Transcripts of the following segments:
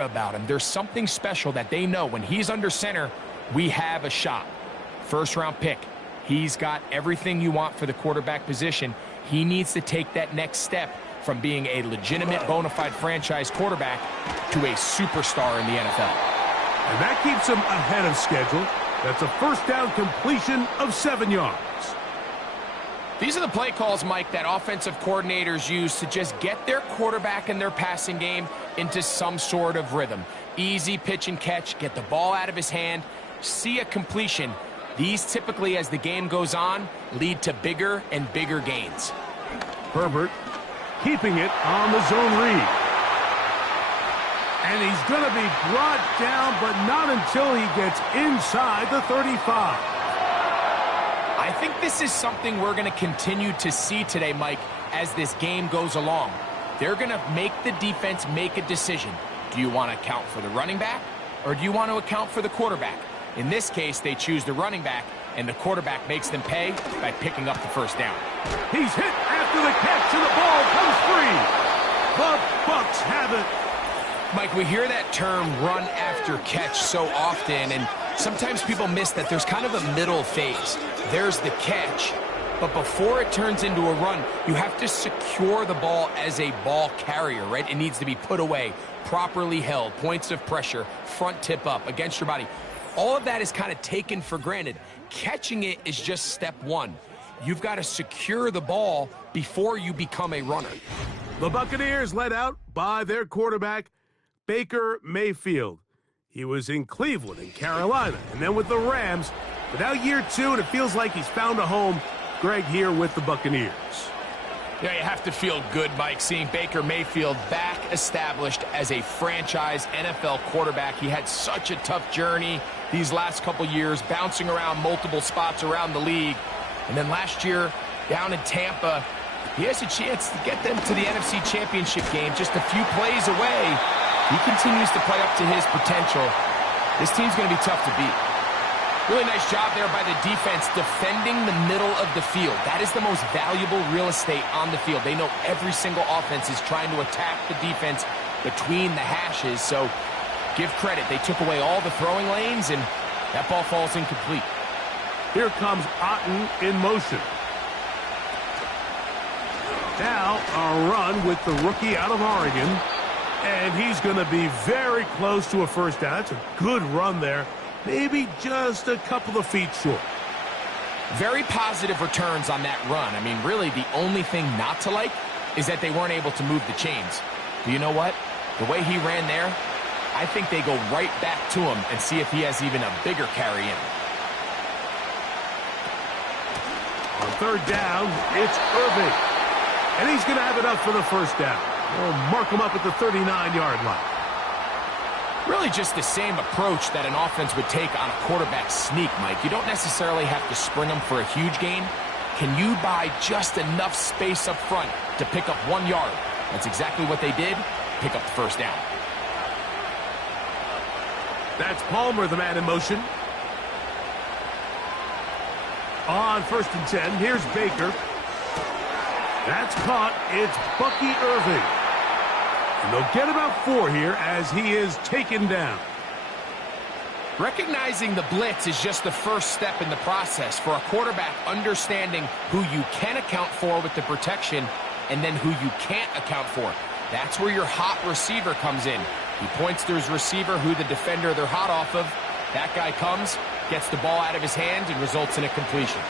about him. There's something special that they know when he's under center, we have a shot. First-round pick. He's got everything you want for the quarterback position. He needs to take that next step from being a legitimate, bona fide franchise quarterback to a superstar in the NFL. And that keeps him ahead of schedule. That's a first down completion of 7 yards. These are the play calls, Mike, that offensive coordinators use to just get their quarterback and their passing game into some sort of rhythm. Easy pitch and catch, get the ball out of his hand, see a completion. These typically, as the game goes on, lead to bigger and bigger gains. Herbert keeping it on the zone read. And he's going to be brought down, but not until he gets inside the 35. I think this is something we're going to continue to see today, Mike, as this game goes along. They're going to make the defense make a decision. Do you want to account for the running back, or do you want to account for the quarterback? In this case, they choose the running back, and the quarterback makes them pay by picking up the first down. He's hit after the catch, and the ball comes free. The Bucs have it. Mike, we hear that term run after catch so often, and sometimes people miss that there's kind of a middle phase. There's the catch, but before it turns into a run, you have to secure the ball as a ball carrier, right? It needs to be put away, properly held, points of pressure, front tip up against your body. All of that is kind of taken for granted. Catching it is just step one. You've got to secure the ball before you become a runner. The Buccaneers led out by their quarterback, Baker Mayfield. He was in Cleveland and Carolina, and then with the Rams. But now year 2, and it feels like he's found a home. Greg here with the Buccaneers. Yeah, you have to feel good, Mike, seeing Baker Mayfield back established as a franchise NFL quarterback. He had such a tough journey these last couple years, bouncing around multiple spots around the league. And then last year, down in Tampa, he has a chance to get them to the NFC Championship game just a few plays away. He continues to play up to his potential. This team's going to be tough to beat. Really nice job there by the defense defending the middle of the field. That is the most valuable real estate on the field. They know every single offense is trying to attack the defense between the hashes, so give credit. They took away all the throwing lanes, and that ball falls incomplete. Here comes Otten in motion. Now a run with the rookie out of Oregon. And he's going to be very close to a first down. That's a good run there. Maybe just a couple of feet short. Very positive returns on that run. I mean, really, the only thing not to like is that they weren't able to move the chains. But you know what? The way he ran there, I think they go right back to him and see if he has even a bigger carry in. On third down, it's Irving. And he's going to have it up for the first down. We'll mark him up at the 39-yard line. Really just the same approach that an offense would take on a quarterback sneak, Mike. You don't necessarily have to spring them for a huge gain. Can you buy just enough space up front to pick up 1 yard? That's exactly what they did. Pick up the first down. That's Palmer, the man in motion. On 1st and 10, here's Baker. That's caught. It's Bucky Irving. And they'll get about 4 here as he is taken down. Recognizing the blitz is just the first step in the process for a quarterback understanding who you can account for with the protection and then who you can't account for. That's where your hot receiver comes in. He points to his receiver, who the defender they're hot off of. That guy comes, gets the ball out of his hand, and results in a completion.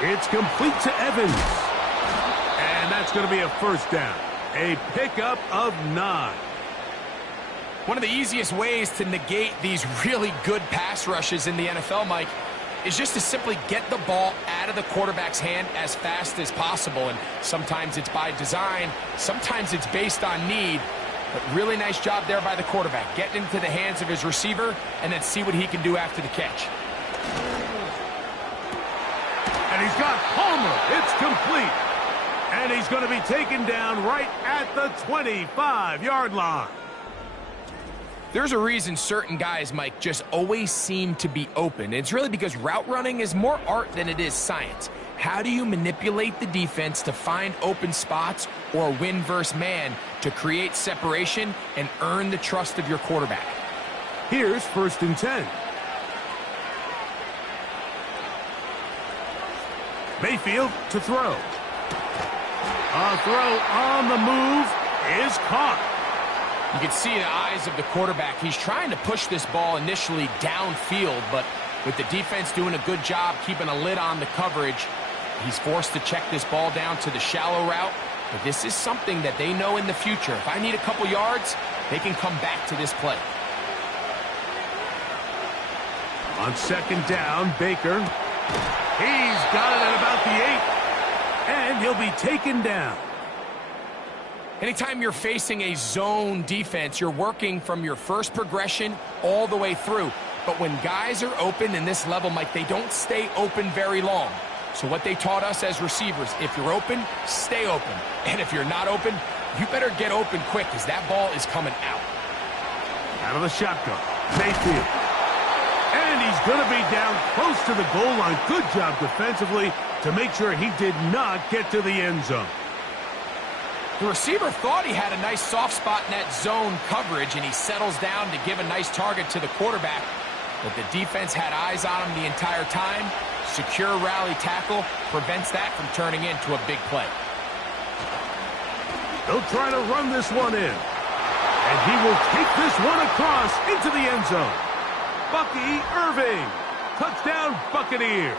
It's complete to Evans. And that's going to be a first down. A pickup of 9. One of the easiest ways to negate these really good pass rushes in the NFL, Mike, is just to simply get the ball out of the quarterback's hand as fast as possible. And sometimes it's by design, sometimes it's based on need. But really nice job there by the quarterback. Get into the hands of his receiver and then see what he can do after the catch. And he's got Palmer. It's complete. And he's going to be taken down right at the 25-yard line. There's a reason certain guys, Mike, just always seem to be open. It's really because route running is more art than it is science. How do you manipulate the defense to find open spots or win versus man to create separation and earn the trust of your quarterback? Here's 1st and 10. Mayfield to throw. A throw on the move is caught. You can see the eyes of the quarterback. He's trying to push this ball initially downfield, but with the defense doing a good job keeping a lid on the coverage, he's forced to check this ball down to the shallow route. But this is something that they know in the future. If I need a couple yards, they can come back to this play. On 2nd down, Baker. He's got it at about the 8. And he'll be taken down. Anytime you're facing a zone defense, you're working from your first progression all the way through. But when guys are open in this level, Mike, they don't stay open very long. So what they taught us as receivers, if you're open, stay open. And if you're not open, you better get open quick because that ball is coming out. Out of the shotgun, Mayfield. And he's going to be down close to the goal line. Good job defensively to make sure he did not get to the end zone. The receiver thought he had a nice soft spot in that zone coverage, and he settles down to give a nice target to the quarterback. But the defense had eyes on him the entire time. Secure rally tackle prevents that from turning into a big play. They'll try to run this one in. And he will take this one across into the end zone. Bucky Irving. Touchdown, Buccaneers.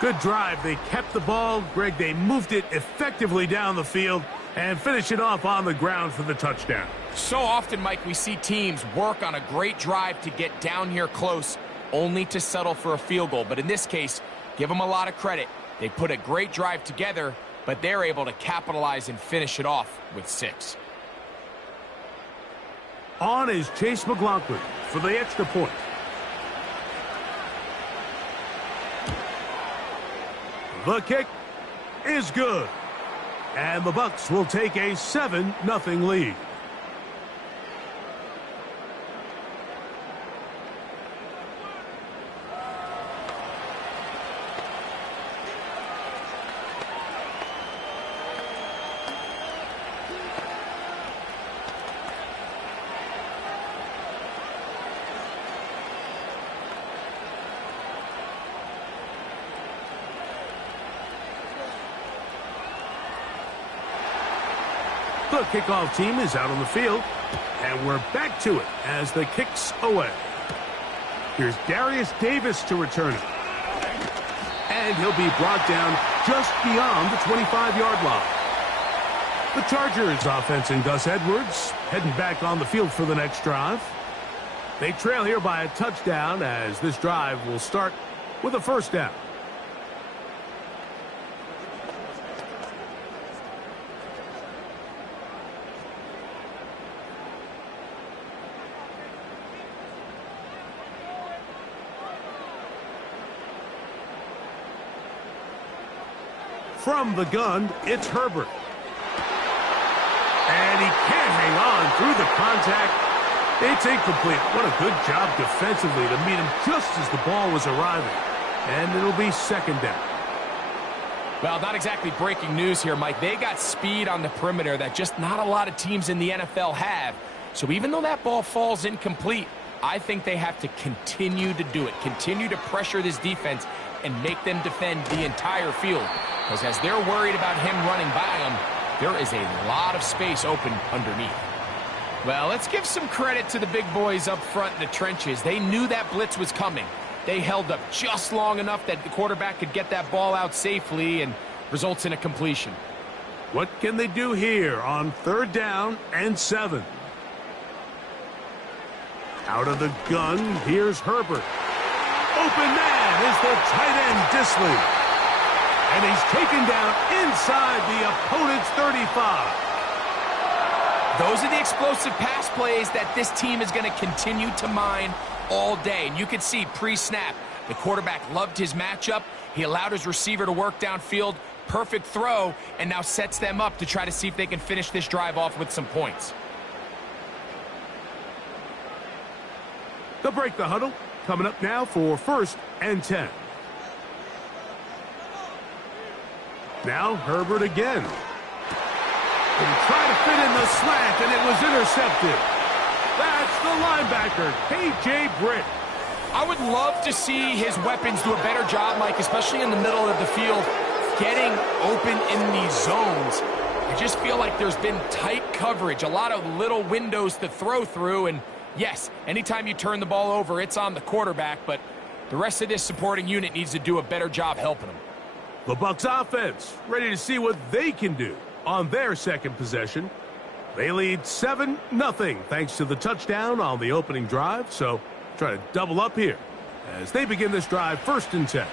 Good drive. They kept the ball. Greg, they moved it effectively down the field and finish it off on the ground for the touchdown. So often, Mike, we see teams work on a great drive to get down here close, only to settle for a field goal. But in this case, give them a lot of credit. They put a great drive together, but they're able to capitalize and finish it off with 6. On is Chase McLaughlin for the extra point. The kick is good. And the Bucs will take a 7-0 lead. The kickoff team is out on the field, and we're back to it as the kick's away. Here's Darius Davis to return it. And he'll be brought down just beyond the 25-yard line. The Chargers offense and Gus Edwards heading back on the field for the next drive. They trail here by a touchdown as this drive will start with a 1st down. From the gun, it's Herbert. And he can't hang on through the contact. It's incomplete. What a good job defensively to meet him just as the ball was arriving. And it'll be 2nd down. Well, not exactly breaking news here, Mike. They got speed on the perimeter that just not a lot of teams in the NFL have. So even though that ball falls incomplete, I think they have to continue to do it. Continue to pressure this defense and make them defend the entire field. Because as they're worried about him running by them, there is a lot of space open underneath. Well, let's give some credit to the big boys up front in the trenches. They knew that blitz was coming. They held up just long enough that the quarterback could get that ball out safely and results in a completion. What can they do here on 3rd down and 7? Out of the gun, here's Herbert. Open man is the tight end, Disley. And he's taken down inside the opponent's 35. Those are the explosive pass plays that this team is going to continue to mine all day. And you can see pre-snap, the quarterback loved his matchup. He allowed his receiver to work downfield. Perfect throw, and now sets them up to try to see if they can finish this drive off with some points. They'll break the huddle. Coming up now for 1st and 10. Now Herbert again. And he tried to fit in the slant, and it was intercepted. That's the linebacker, K.J. Britt. I would love to see his weapons do a better job, Mike, especially in the middle of the field, getting open in these zones. I just feel like there's been tight coverage, a lot of little windows to throw through, and yes, anytime you turn the ball over, it's on the quarterback, but the rest of this supporting unit needs to do a better job helping him. The Bucs offense ready to see what they can do on their second possession. They lead 7-0 thanks to the touchdown on the opening drive, so try to double up here as they begin this drive 1st and 10.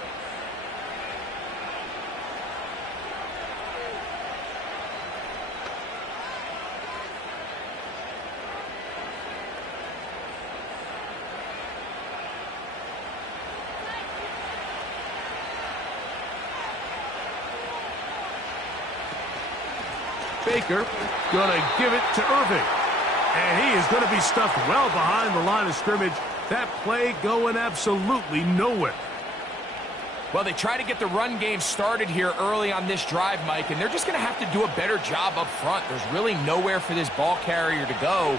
Baker going to give it to Irving. And he is going to be stuffed well behind the line of scrimmage. That play going absolutely nowhere. Well, they try to get the run game started here early on this drive, Mike, and they're just going to have to do a better job up front. There's really nowhere for this ball carrier to go.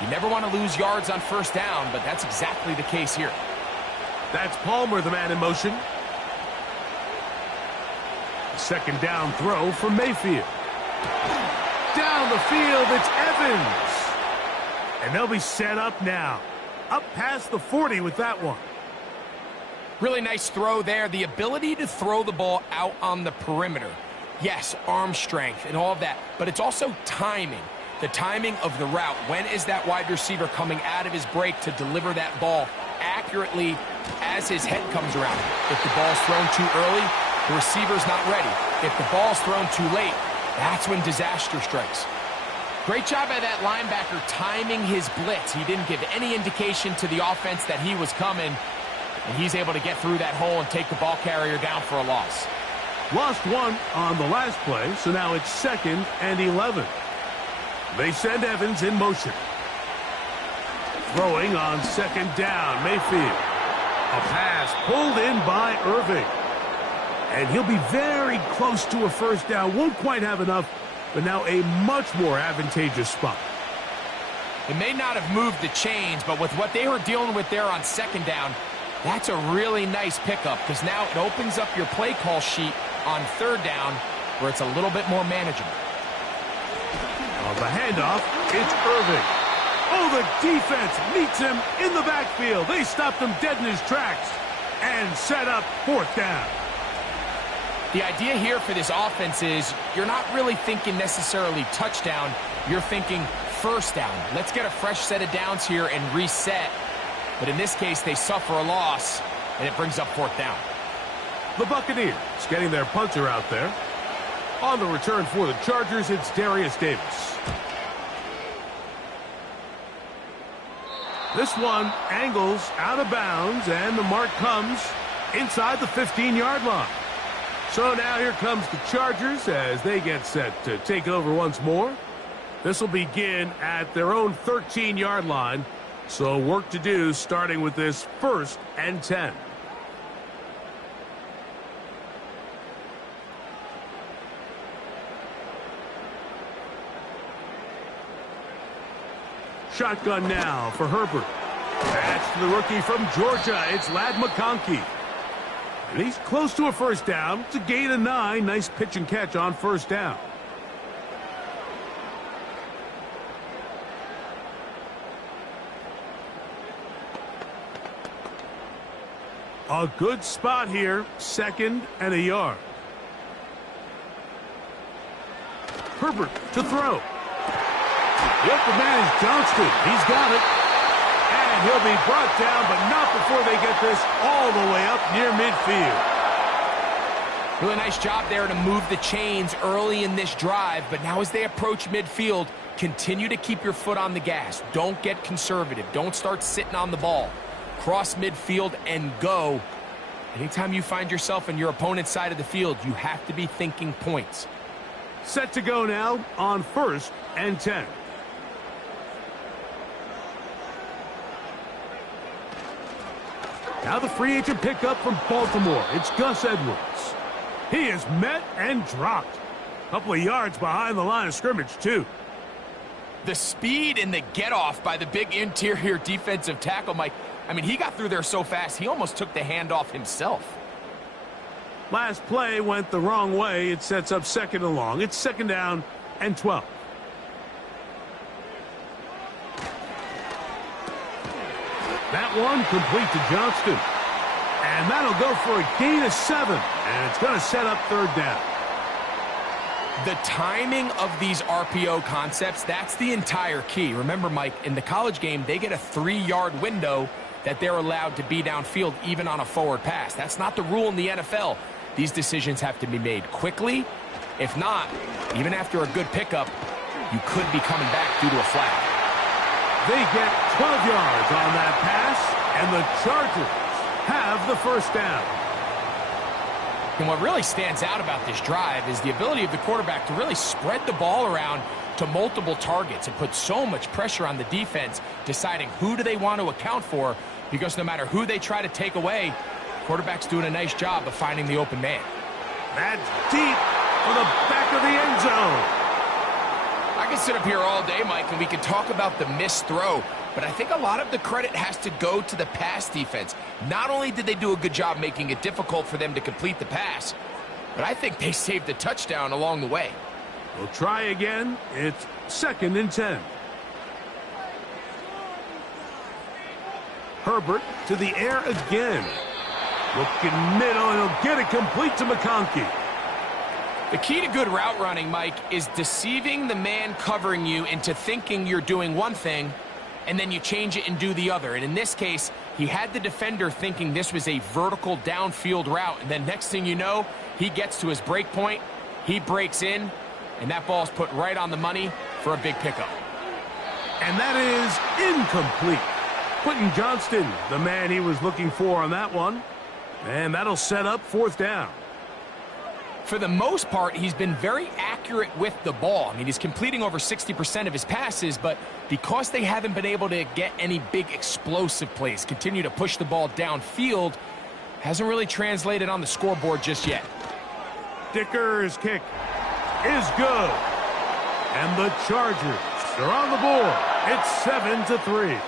You never want to lose yards on 1st down, but that's exactly the case here. That's Palmer, the man in motion. 2nd down throw for Mayfield. Down the field, it's Evans. And they'll be set up now. Up past the 40 with that one. Really nice throw there. The ability to throw the ball out on the perimeter. Yes, arm strength and all of that, but it's also timing. The timing of the route. When is that wide receiver coming out of his break to deliver that ball accurately as his head comes around? If the ball's thrown too early, the receiver's not ready. If the ball's thrown too late, that's when disaster strikes. Great job by that linebacker timing his blitz. He didn't give any indication to the offense that he was coming, and he's able to get through that hole and take the ball carrier down for a loss. Lost one on the last play, so now it's 2nd and 11. They send Evans in motion. Throwing on 2nd down, Mayfield. A pass pulled in by Irving. And he'll be very close to a 1st down. Won't quite have enough, but now a much more advantageous spot. It may not have moved the chains, but with what they were dealing with there on 2nd down, that's a really nice pickup because now it opens up your play call sheet on 3rd down where it's a little bit more manageable. On the handoff, it's Irving. Oh, the defense meets him in the backfield. They stopped him dead in his tracks and set up 4th down. The idea here for this offense is you're not really thinking necessarily touchdown. You're thinking 1st down. Let's get a fresh set of downs here and reset. But in this case, they suffer a loss, and it brings up 4th down. The Buccaneers getting their punter out there. On the return for the Chargers, it's Darius Davis. This one angles out of bounds, and the mark comes inside the 15-yard line. So now here comes the Chargers as they get set to take over once more. This will begin at their own 13-yard line. So work to do starting with this 1st and 10. Shotgun now for Herbert. That's to the rookie from Georgia. It's Ladd McConkey. And he's close to a 1st down. It's a gain of 9. Nice pitch and catch on 1st down. A good spot here. 2nd and a yard. Herbert to throw. Yep, the man is Johnston. He's got it. And he'll be brought down, but not before they get this all the way up near midfield. Really nice job there to move the chains early in this drive, but now as they approach midfield, continue to keep your foot on the gas. Don't get conservative. Don't start sitting on the ball. Cross midfield and go. Anytime you find yourself on your opponent's side of the field, you have to be thinking points. Set to go now on 1st and 10. Now the free agent pickup from Baltimore. It's Gus Edwards. He is met and dropped. A couple of yards behind the line of scrimmage, too. The speed and the get-off by the big interior defensive tackle, Mike. I mean, he got through there so fast, he almost took the handoff himself. Last play went the wrong way. It sets up 2nd and long. It's 2nd down and 12. That one complete to Johnston. And that'll go for a gain of 7. And it's going to set up 3rd down. The timing of these RPO concepts, that's the entire key. Remember, Mike, in the college game, they get a 3-yard window that they're allowed to be downfield even on a forward pass. That's not the rule in the NFL. These decisions have to be made quickly. If not, even after a good pickup, you could be coming back due to a flag. They get 12 yards on that pass, and the Chargers have the 1st down. And what really stands out about this drive is the ability of the quarterback to really spread the ball around to multiple targets and put so much pressure on the defense, deciding who do they want to account for, because no matter who they try to take away, quarterback's doing a nice job of finding the open man. That's deep for the back of the end zone. I can sit up here all day, Mike, and we can talk about the missed throw, but I think a lot of the credit has to go to the pass defense. Not only did they do a good job making it difficult for them to complete the pass, but I think they saved the touchdown along the way. We'll try again. It's 2nd and 10. Herbert to the air again. Looking middle, and he'll get it complete to McConkey. The key to good route running, Mike, is deceiving the man covering you into thinking you're doing one thing, and then you change it and do the other. And in this case, he had the defender thinking this was a vertical downfield route, and then next thing you know, he gets to his break point, he breaks in, and that ball's put right on the money for a big pickup. And that is incomplete. Quentin Johnston, the man he was looking for on that one. And that'll set up 4th down. For the most part, he's been very accurate with the ball. I mean, he's completing over 60% of his passes, but because they haven't been able to get any big explosive plays, continue to push the ball downfield, hasn't really translated on the scoreboard just yet. Dicker's kick is good. And the Chargers are on the board. It's 7-3.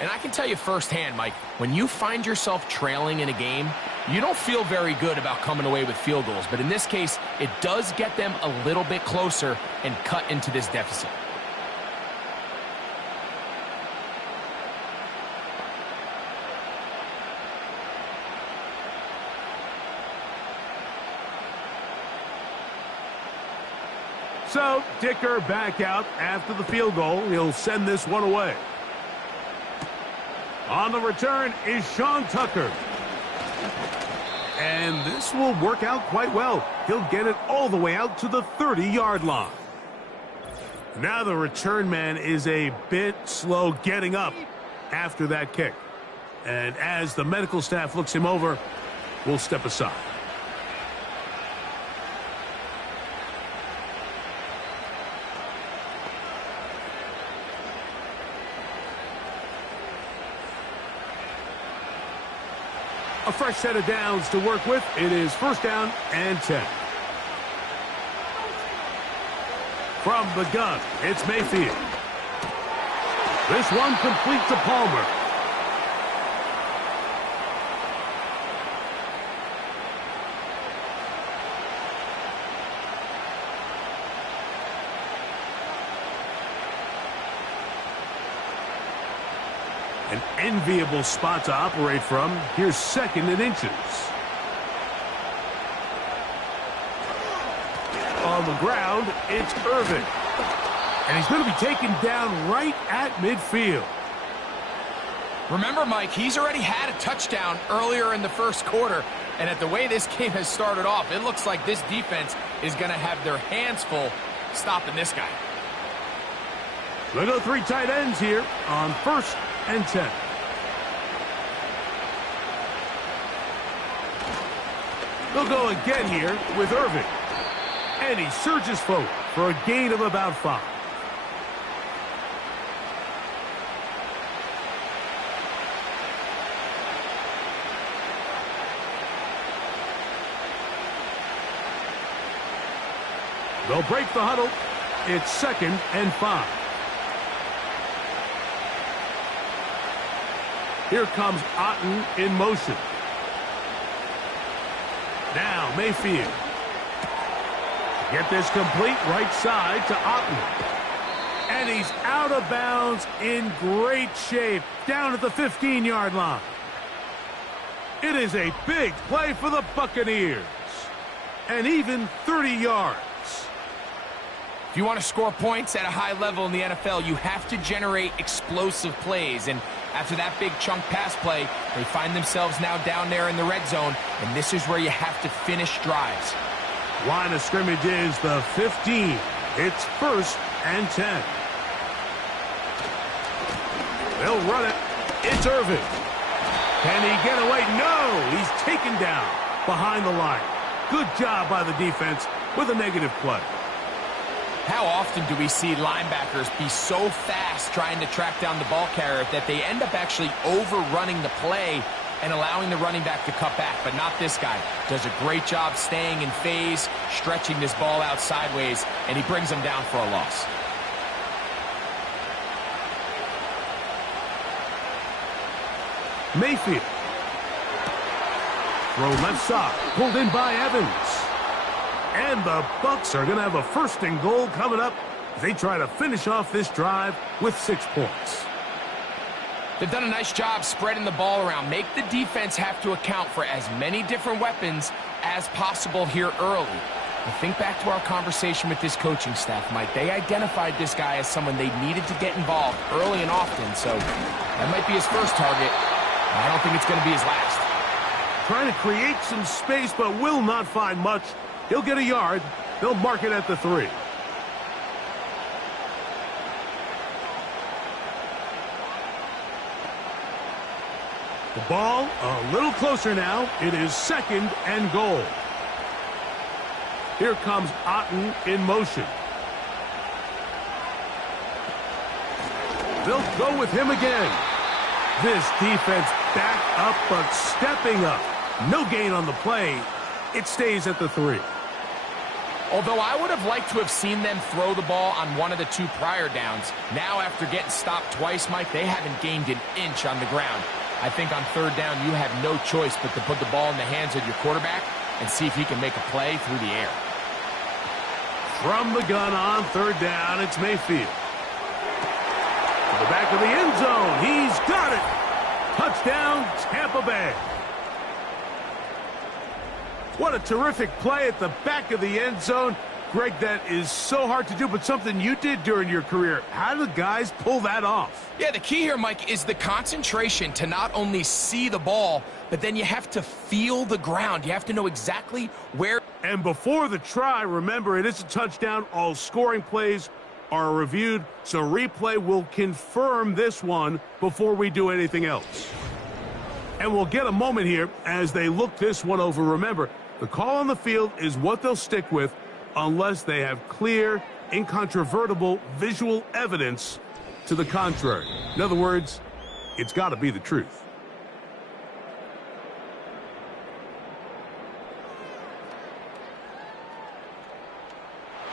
And I can tell you firsthand, Mike, when you find yourself trailing in a game, you don't feel very good about coming away with field goals. But in this case, it does get them a little bit closer and cut into this deficit. So, Dicker back out after the field goal. He'll send this one away. On the return is Sean Tucker. And this will work out quite well. He'll get it all the way out to the 30-yard line. Now the return man is a bit slow getting up after that kick. And as the medical staff looks him over, we'll step aside. A fresh set of downs to work with. It is 1st down and 10. From the gun, it's Mayfield. This one complete to Palmer. An enviable spot to operate from. Here's 2nd and inches. On the ground, it's Irvin. And he's going to be taken down right at midfield. Remember, Mike, he's already had a touchdown earlier in the 1st quarter. And at the way this game has started off, it looks like this defense is going to have their hands full stopping this guy. They'll go 3 tight ends here on 1st and 10. They'll go again here with Irvin. And he surges forward for a gain of about 5. They'll break the huddle. It's 2nd and 5. Here comes Otten in motion. Now Mayfield. Get this complete right side to Otten. And he's out of bounds in great shape down at the 15-yard line. It is a big play for the Buccaneers. And even 30 yards. If you want to score points at a high level in the NFL, you have to generate explosive plays. And after that big chunk pass play, they find themselves now down there in the red zone. And this is where you have to finish drives. Line of scrimmage is the 15. It's 1st and 10. They'll run it. It's Irvin. Can he get away? No! He's taken down behind the line. Good job by the defense with a negative play. How often do we see linebackers be so fast trying to track down the ball carrier that they end up actually overrunning the play and allowing the running back to cut back? But not this guy. Does a great job staying in phase, stretching this ball out sideways, and he brings them down for a loss. Mayfield. Throw left side. Pulled in by Evans. And the Bucs are going to have a 1st and goal coming up as they try to finish off this drive with 6 points. They've done a nice job spreading the ball around. Make the defense have to account for as many different weapons as possible here early. But think back to our conversation with this coaching staff, Mike. They identified this guy as someone they needed to get involved early and often. So that might be his first target. I don't think it's going to be his last. Trying to create some space, but will not find much. He'll get a yard. They'll mark it at the 3. The ball a little closer now. It is 2nd and goal. Here comes Otten in motion. They'll go with him again. This defense back up, but stepping up. No gain on the play. It stays at the 3. Although I would have liked to have seen them throw the ball on one of the 2 prior downs, now after getting stopped twice, Mike, they haven't gained an inch on the ground. I think on 3rd down, you have no choice but to put the ball in the hands of your quarterback and see if he can make a play through the air. From the gun on 3rd down, it's Mayfield. To the back of the end zone. He's got it. Touchdown, Tampa Bay. What a terrific play at the back of the end zone. Greg, that is so hard to do, but something you did during your career. How do the guys pull that off? Yeah, the key here, Mike, is the concentration to not only see the ball, but then you have to feel the ground. You have to know exactly where. And before the try, remember, it is a touchdown. All scoring plays are reviewed, so replay will confirm this one before we do anything else. And we'll get a moment here as they look this one over. Remember, the call on the field is what they'll stick with unless they have clear, incontrovertible visual evidence to the contrary. In other words, it's got to be the truth.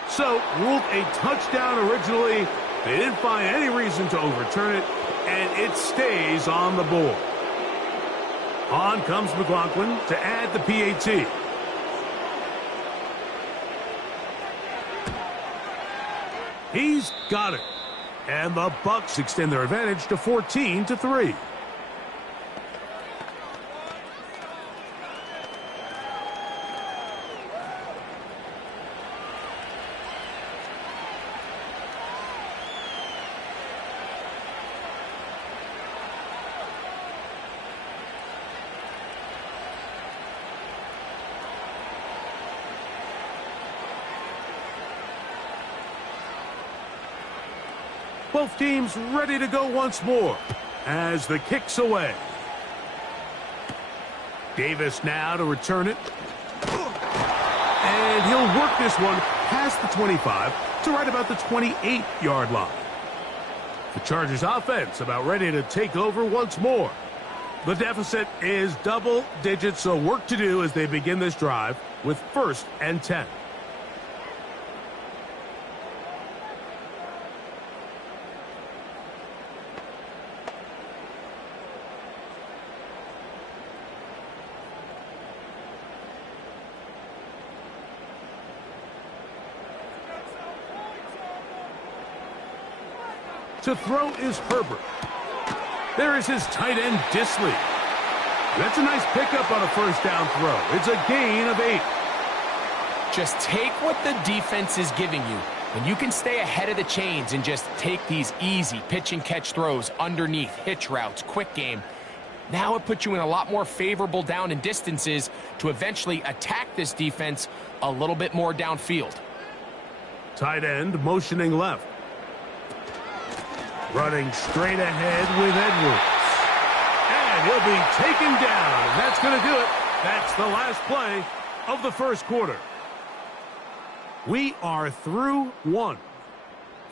So, ruled a touchdown originally. They didn't find any reason to overturn it, and it stays on the board. On comes McLaughlin to add the PAT. He's got it. And the Bucs extend their advantage to 14-3. Both teams ready to go once more as the kick's away. Davis now to return it. And he'll work this one past the 25 to right about the 28-yard line. The Chargers offense about ready to take over once more. The deficit is double digits, so work to do as they begin this drive with 1st and 10. To throw is Herbert. There is his tight end, Disley. That's a nice pickup on a first down throw. It's a gain of 8. Just take what the defense is giving you, and you can stay ahead of the chains and just take these easy pitch and catch throws underneath, hitch routes, quick game. Now it puts you in a lot more favorable down and distances to eventually attack this defense a little bit more downfield. Tight end motioning left. Running straight ahead with Edwards. And he'll be taken down, and that's going to do it. That's the last play of the first quarter. We are through one.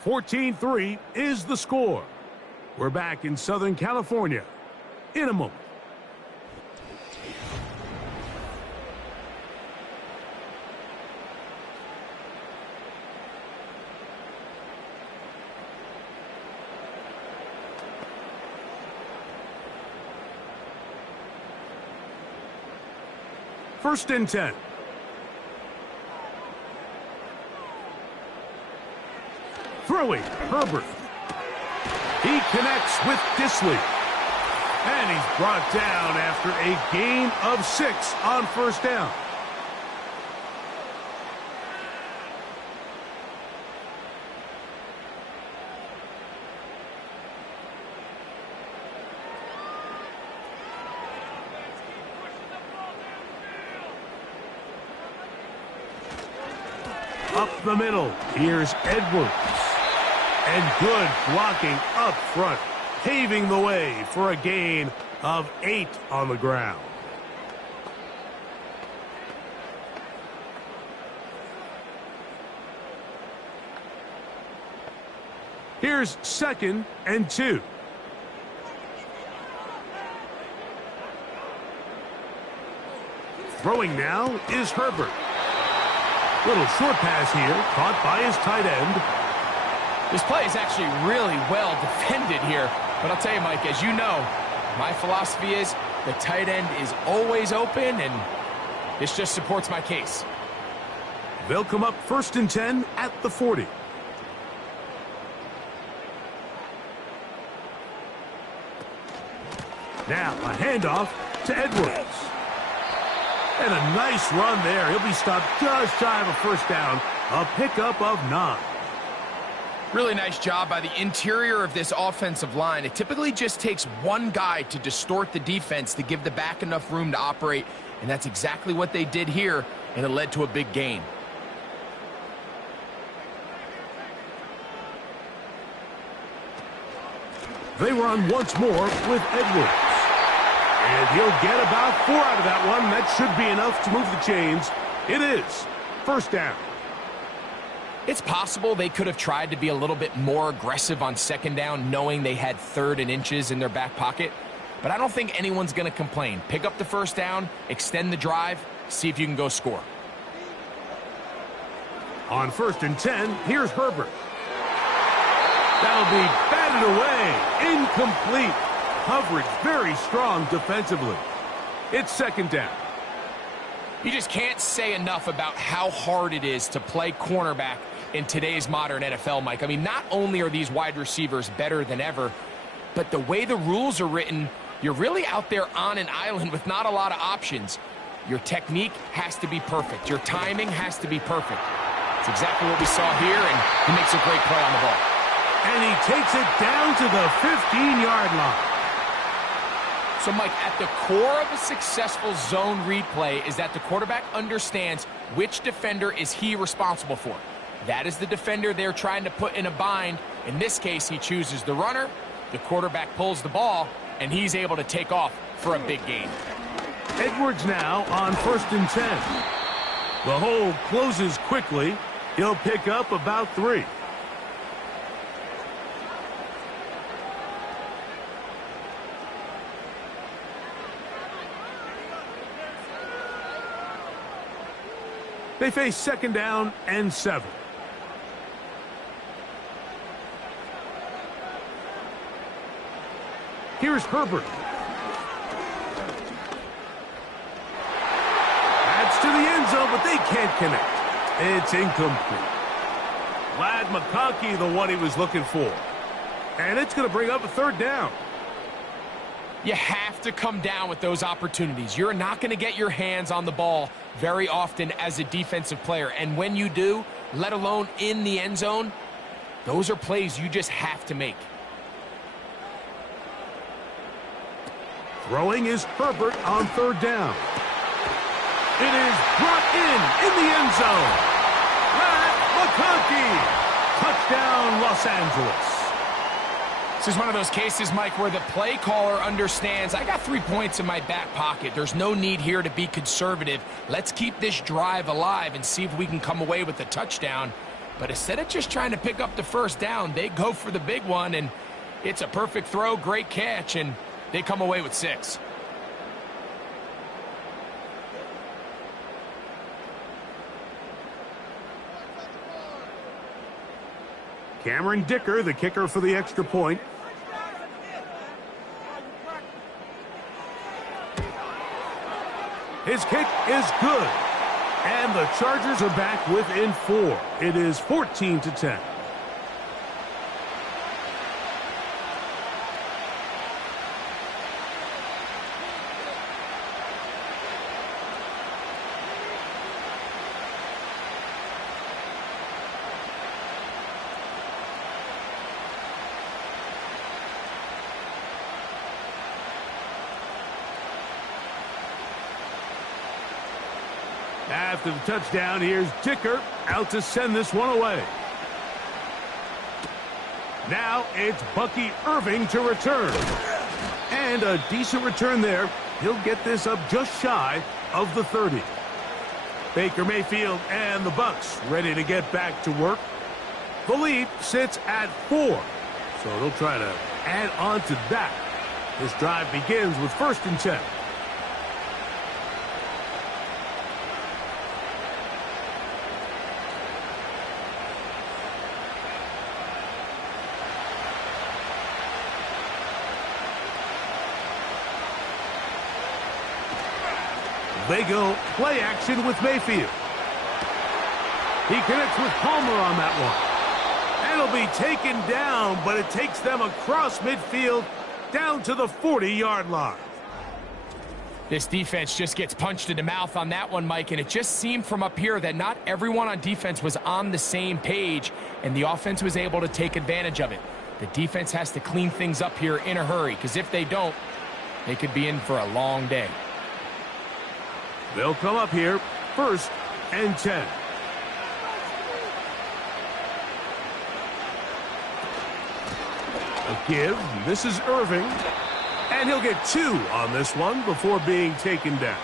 14-3 is the score. We're back in Southern California in a moment. First and 10. Throwing, Herbert. He connects with Disley. And he's brought down after a gain of 6 on first down. Up the middle, here's Edwards. And good blocking up front, paving the way for a gain of 8 on the ground. Here's 2nd and 2. Throwing now is Herbert. Little short pass here, caught by his tight end. This play is actually really well defended here. But I'll tell you, Mike, as you know, my philosophy is the tight end is always open, and this just supports my case. They'll come up 1st and 10 at the 40. Now a handoff to Edwards. And a nice run there. He'll be stopped just shy of a first down. A pickup of 9. Really nice job by the interior of this offensive line. It typically just takes one guy to distort the defense to give the back enough room to operate, and that's exactly what they did here, and it led to a big gain. They run once more with Edwards. And he'll get about 4 out of that one. That should be enough to move the chains. It is first down. It's possible they could have tried to be a little bit more aggressive on second down, knowing they had 3rd and inches in their back pocket. But I don't think anyone's going to complain. Pick up the first down, extend the drive, see if you can go score. On 1st and 10, here's Herbert. That'll be batted away. Incomplete. Coverage very strong defensively. It's 2nd down. You just can't say enough about how hard it is to play cornerback in today's modern NFL, Mike. I mean, not only are these wide receivers better than ever, but the way the rules are written, you're really out there on an island with not a lot of options. Your technique has to be perfect. Your timing has to be perfect. It's exactly what we saw here, and he makes a great play on the ball. And he takes it down to the 15-yard line. So, Mike, at the core of a successful zone read play is that the quarterback understands which defender is he responsible for. That is the defender they're trying to put in a bind. In this case, he chooses the runner, the quarterback pulls the ball, and he's able to take off for a big gain. Edwards now on 1st and 10. The hole closes quickly. He'll pick up about 3. They face 2nd down and 7. Here's Herbert. That's to the end zone, but they can't connect. It's incomplete. Lad McConkey, the one he was looking for. And it's going to bring up a third down. You have to come down with those opportunities. You're not going to get your hands on the ball very often as a defensive player. And when you do, let alone in the end zone, those are plays you just have to make. Throwing is Herbert on third down. It is brought in the end zone. Matt McConkey. Touchdown, Los Angeles. This is one of those cases, Mike, where the play caller understands, I got 3 points in my back pocket. There's no need here to be conservative. Let's keep this drive alive and see if we can come away with a touchdown. But instead of just trying to pick up the first down, they go for the big one, and it's a perfect throw, great catch, and they come away with 6. Cameron Dicker, the kicker for the extra point. His kick is good. And the Chargers are back within 4. It is 14-10. After the touchdown, here's Dicker out to send this one away. Now it's Bucky Irving to return. And a decent return there. He'll get this up just shy of the 30. Baker Mayfield and the Bucs ready to get back to work. The lead sits at 4. So they'll try to add on to that. This drive begins with 1st and 10. They go play action with Mayfield. He connects with Palmer on that one. And he'll be taken down, but it takes them across midfield down to the 40-yard line. This defense just gets punched in the mouth on that one, Mike, and it just seemed from up here that not everyone on defense was on the same page, and the offense was able to take advantage of it. The defense has to clean things up here in a hurry, because if they don't, they could be in for a long day. They'll come up here, 1st and 10. A give. This is Irving. And he'll get 2 on this one before being taken down.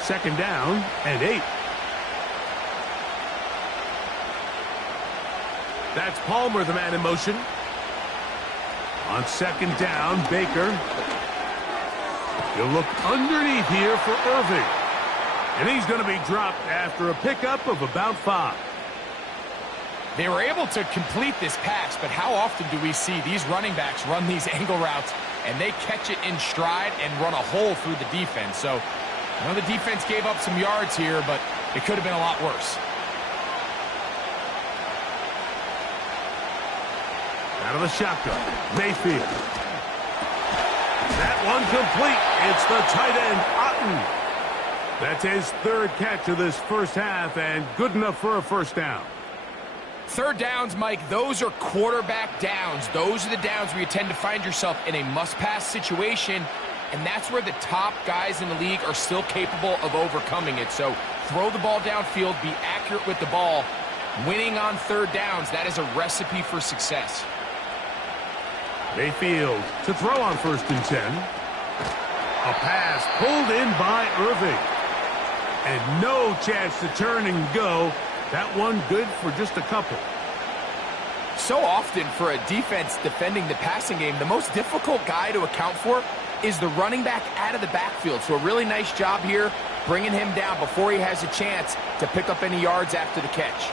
Second down and 8. That's Palmer, the man in motion. On 2nd down, Baker. He'll look underneath here for Irving. And he's going to be dropped after a pickup of about 5. They were able to complete this pass, but how often do we see these running backs run these angle routes and they catch it in stride and run a hole through the defense? So, I know the defense gave up some yards here, but it could have been a lot worse. Out of the shotgun, Mayfield. That one complete. It's the tight end, Otten. That's his 3rd catch of this first half, and good enough for a 1st down. 3rd downs, Mike, those are quarterback downs. Those are the downs where you tend to find yourself in a must-pass situation, and that's where the top guys in the league are still capable of overcoming it. So throw the ball downfield, be accurate with the ball. Winning on 3rd downs, that is a recipe for success. Mayfield to throw on 1st and 10. A pass pulled in by Irving. And no chance to turn and go. That one good for just a couple. So often for a defense defending the passing game, the most difficult guy to account for is the running back out of the backfield. So a really nice job here bringing him down before he has a chance to pick up any yards after the catch.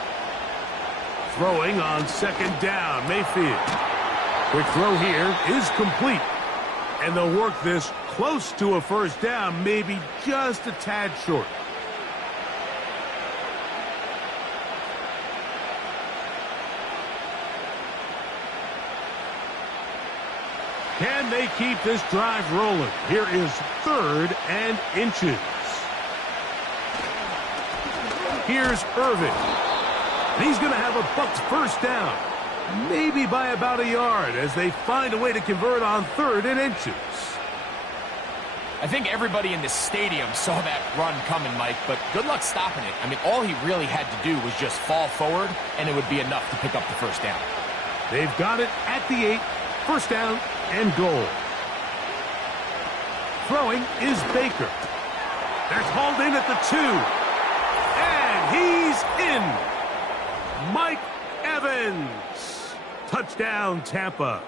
Throwing on 2nd down, Mayfield. Quick throw here is complete. And they'll work this close to a first down, maybe just a tad short. Can they keep this drive rolling? Here is 3rd and inches. Here's Irvin. And he's going to have a Bucs first down. Maybe by about a yard as they find a way to convert on 3rd and inches. I think everybody in the stadium saw that run coming, Mike, but good luck stopping it. I mean, all he really had to do was just fall forward, and it would be enough to pick up the first down. They've got it at the 8, first down and goal. Throwing is Baker. That's hauled in at the 2. And he's in. Mike Evans. Touchdown, Tampa.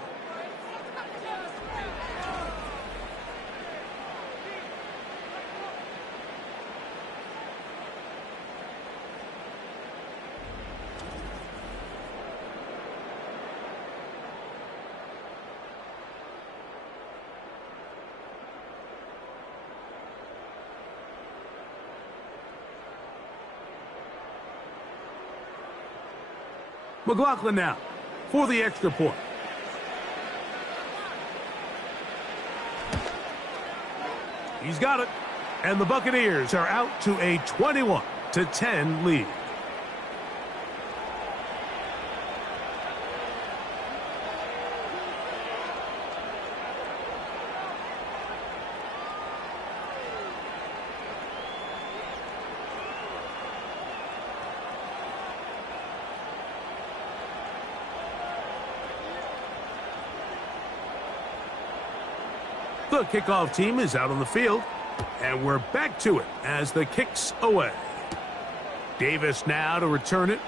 McLaughlin now for the extra point. He's got it. And the Buccaneers are out to a 21-10 lead. The kickoff team is out on the field, and we're back to it as the kick's away. Davis now to return it.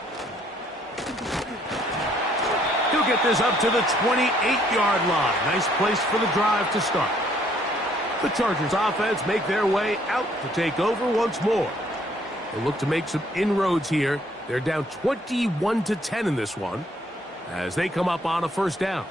He'll get this up to the 28-yard line. Nice place for the drive to start. The Chargers offense make their way out to take over once more. They'll look to make some inroads here. They're down 21-10 in this one as they come up on a first down.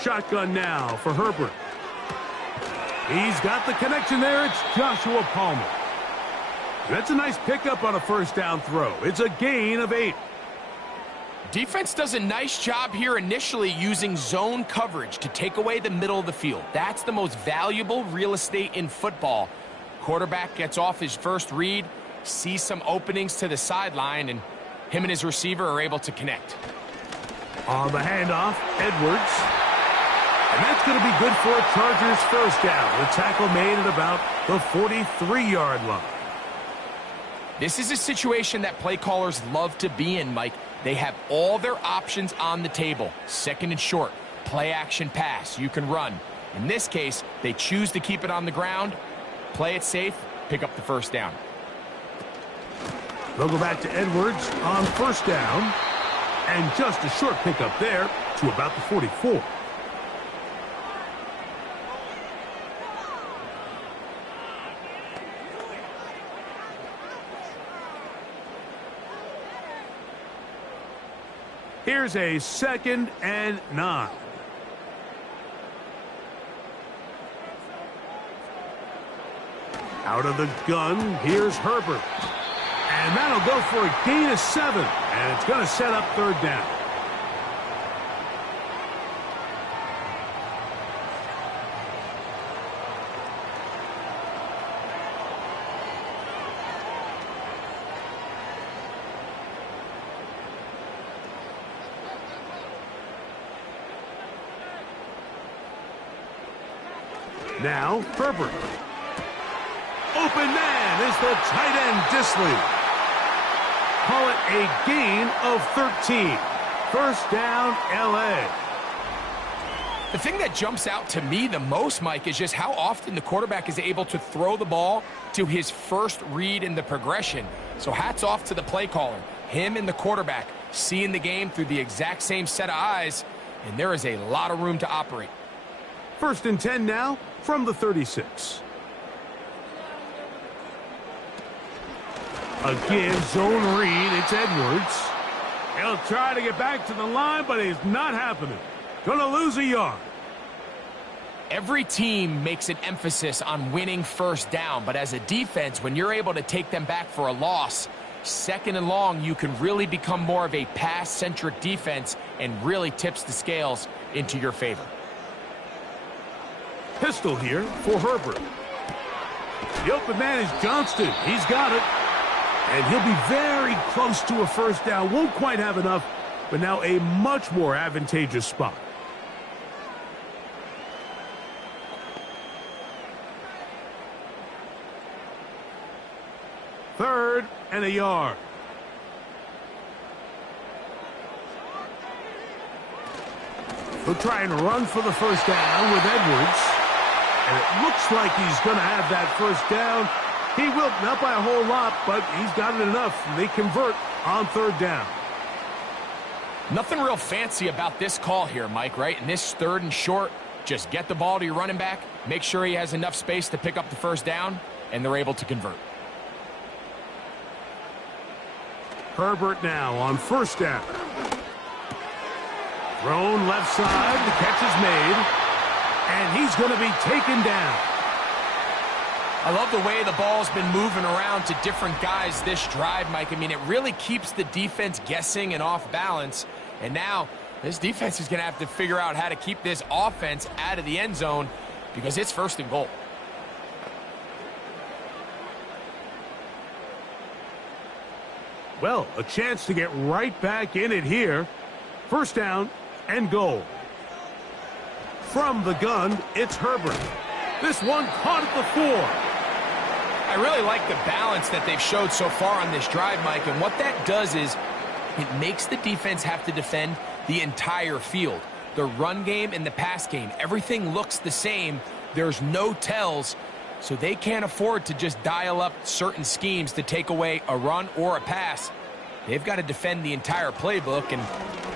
Shotgun now for Herbert. He's got the connection there. It's Joshua Palmer. That's a nice pickup on a first down throw. It's a gain of 8. Defense does a nice job here initially using zone coverage to take away the middle of the field. That's the most valuable real estate in football. Quarterback gets off his first read, sees some openings to the sideline, and him and his receiver are able to connect. On the handoff, Edwards. And that's going to be good for a Chargers first down. The tackle made at about the 43-yard line. This is a situation that play callers love to be in, Mike. They have all their options on the table. 2nd and short, play action pass, you can run. In this case, they choose to keep it on the ground, play it safe, pick up the first down. They'll go back to Edwards on first down. And just a short pickup there to about the 44. Here's a 2nd and 9. Out of the gun, here's Herbert. And that'll go for a gain of 7. And it's going to set up 3rd down. Now, Herbert. Open man is the tight end, Disley. Call it a gain of 13. First down, L.A. The thing that jumps out to me the most, Mike, is just how often the quarterback is able to throw the ball to his first read in the progression. So hats off to the play caller. Him and the quarterback seeing the game through the exact same set of eyes, and there is a lot of room to operate. 1st and 10 now from the 36. Again, zone read. It's Edwards. He'll try to get back to the line, but it's not happening. Gonna lose a yard. Every team makes an emphasis on winning first down, but as a defense, when you're able to take them back for a loss, 2nd and long, you can really become more of a pass-centric defense and really tips the scales into your favor. Pistol here for Herbert. The open man is Johnston. He's got it. And he'll be very close to a first down. Won't quite have enough, but now a much more advantageous spot. Third and a yard. He'll try and run for the first down with Edwards. And it looks like he's going to have that first down. He will, not by a whole lot, but he's got it enough. They convert on 3rd down. Nothing real fancy about this call here, Mike, right? In this 3rd and short, just get the ball to your running back, make sure he has enough space to pick up the first down, and they're able to convert. Herbert now on 1st down. Thrown left side, the catch is made, and he's going to be taken down. I love the way the ball's been moving around to different guys this drive, Mike. I mean, it really keeps the defense guessing and off balance. And now this defense is going to have to figure out how to keep this offense out of the end zone because it's 1st and goal. Well, a chance to get right back in it here. 1st down and goal. From the gun, it's Herbert. This one caught at the 4. I really like the balance that they've showed so far on this drive, Mike, and what that does is it makes the defense have to defend the entire field. The run game and the pass game, everything looks the same. There's no tells, so they can't afford to just dial up certain schemes to take away a run or a pass. They've got to defend the entire playbook, and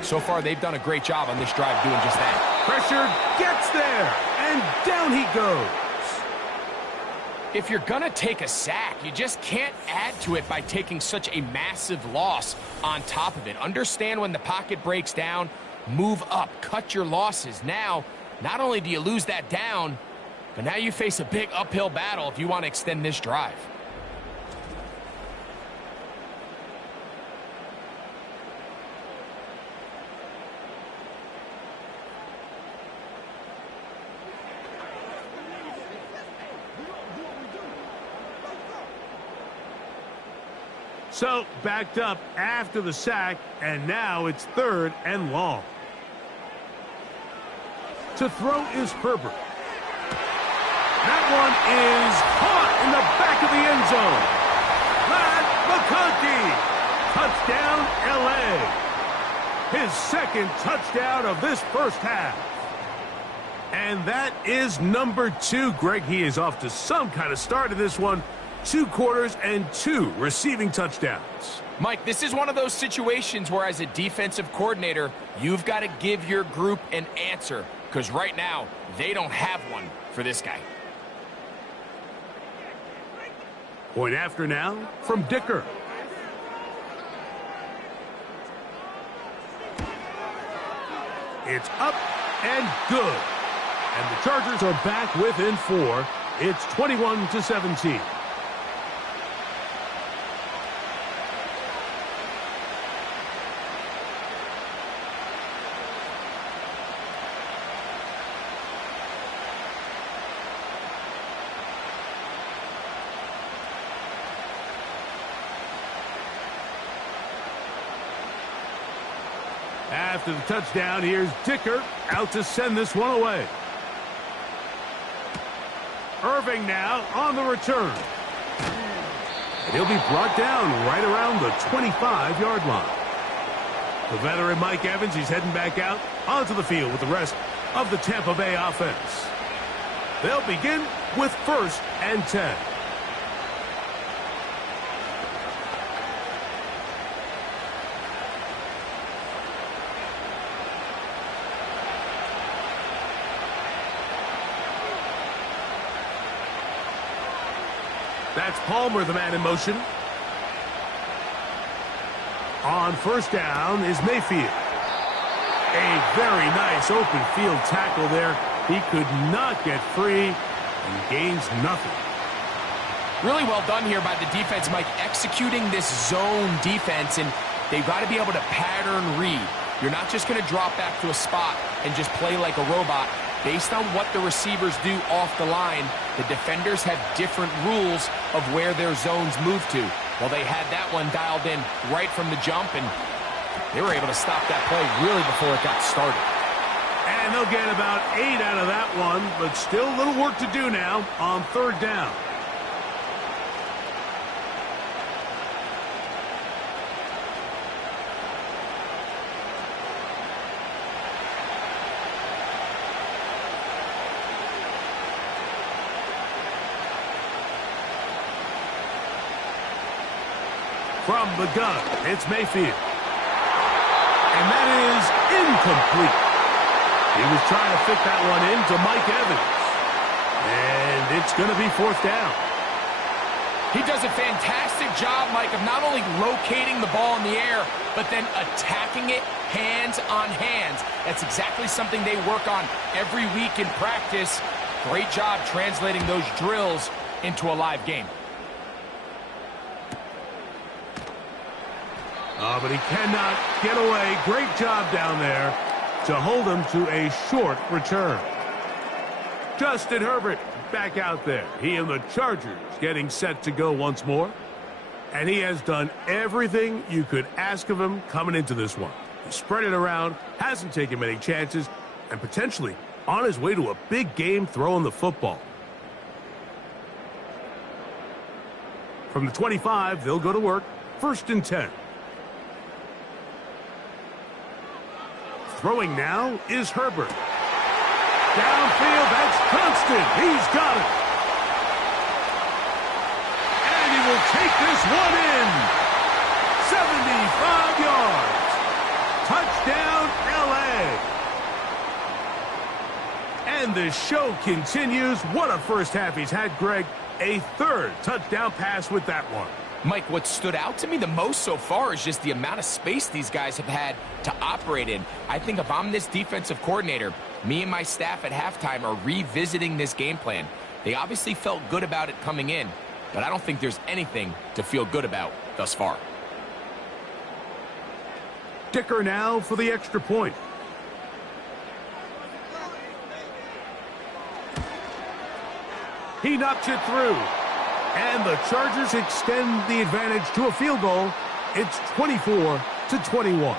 so far they've done a great job on this drive doing just that. Pressure gets there, and down he goes. If you're going to take a sack, you just can't add to it by taking such a massive loss on top of it. Understand when the pocket breaks down, move up, cut your losses. Now, not only do you lose that down, but now you face a big uphill battle if you want to extend this drive. So, backed up after the sack, and now it's 3rd and long. To throw is Herbert. That one is caught in the back of the end zone. Matt McConkey. Touchdown, L.A. His 2nd touchdown of this 1st half. And that is number 2. Greg, he is off to some kind of start in this one. 2 quarters and 2 receiving touchdowns. Mike, this is one of those situations where as a defensive coordinator, you've got to give your group an answer because right now, they don't have one for this guy. Point after now from Dicker. It's up and good. And the Chargers are back within 4. It's 21-17. After the touchdown, here's Dicker out to send this one away. Irving now on the return. He'll be brought down right around the 25-yard line. The veteran Mike Evans, he's heading back out onto the field with the rest of the Tampa Bay offense. They'll begin with 1st and 10. That's Palmer, the man in motion. On first down is Mayfield. A very nice open field tackle there. He could not get free and gains nothing. Really well done here by the defense, Mike, executing this zone defense, and they've got to be able to pattern read. You're not just going to drop back to a spot and just play like a robot. Based on what the receivers do off the line, the defenders have different rules of where their zones move to. Well, they had that one dialed in right from the jump, and they were able to stop that play really before it got started. And they'll get about 8 out of that one, but still a little work to do now on third down. From the gun, it's Mayfield. And that is incomplete. He was trying to fit that one into Mike Evans. And it's going to be fourth down. He does a fantastic job, Mike, of not only locating the ball in the air, but then attacking it hands on hands. That's exactly something they work on every week in practice. Great job translating those drills into a live game. But he cannot get away. Great job down there to hold him to a short return. Justin Herbert back out there. He and the Chargers getting set to go once more. And he has done everything you could ask of him coming into this one. He spread it around, hasn't taken many chances, and potentially on his way to a big game throwing the football. From the 25, they'll go to work. 1st and 10. Throwing now is Herbert. Downfield, that's Constant. He's got it. And he will take this one in. 75 yards. Touchdown, L.A. And the show continues. What a first half he's had, Greg. A 3rd touchdown pass with that one. Mike, what stood out to me the most so far is just the amount of space these guys have had to operate in. I think if I'm this defensive coordinator, me and my staff at halftime are revisiting this game plan. They obviously felt good about it coming in, but I don't think there's anything to feel good about thus far. Dicker now for the extra point. He knocks it through. And the Chargers extend the advantage to a field goal. It's 24-21.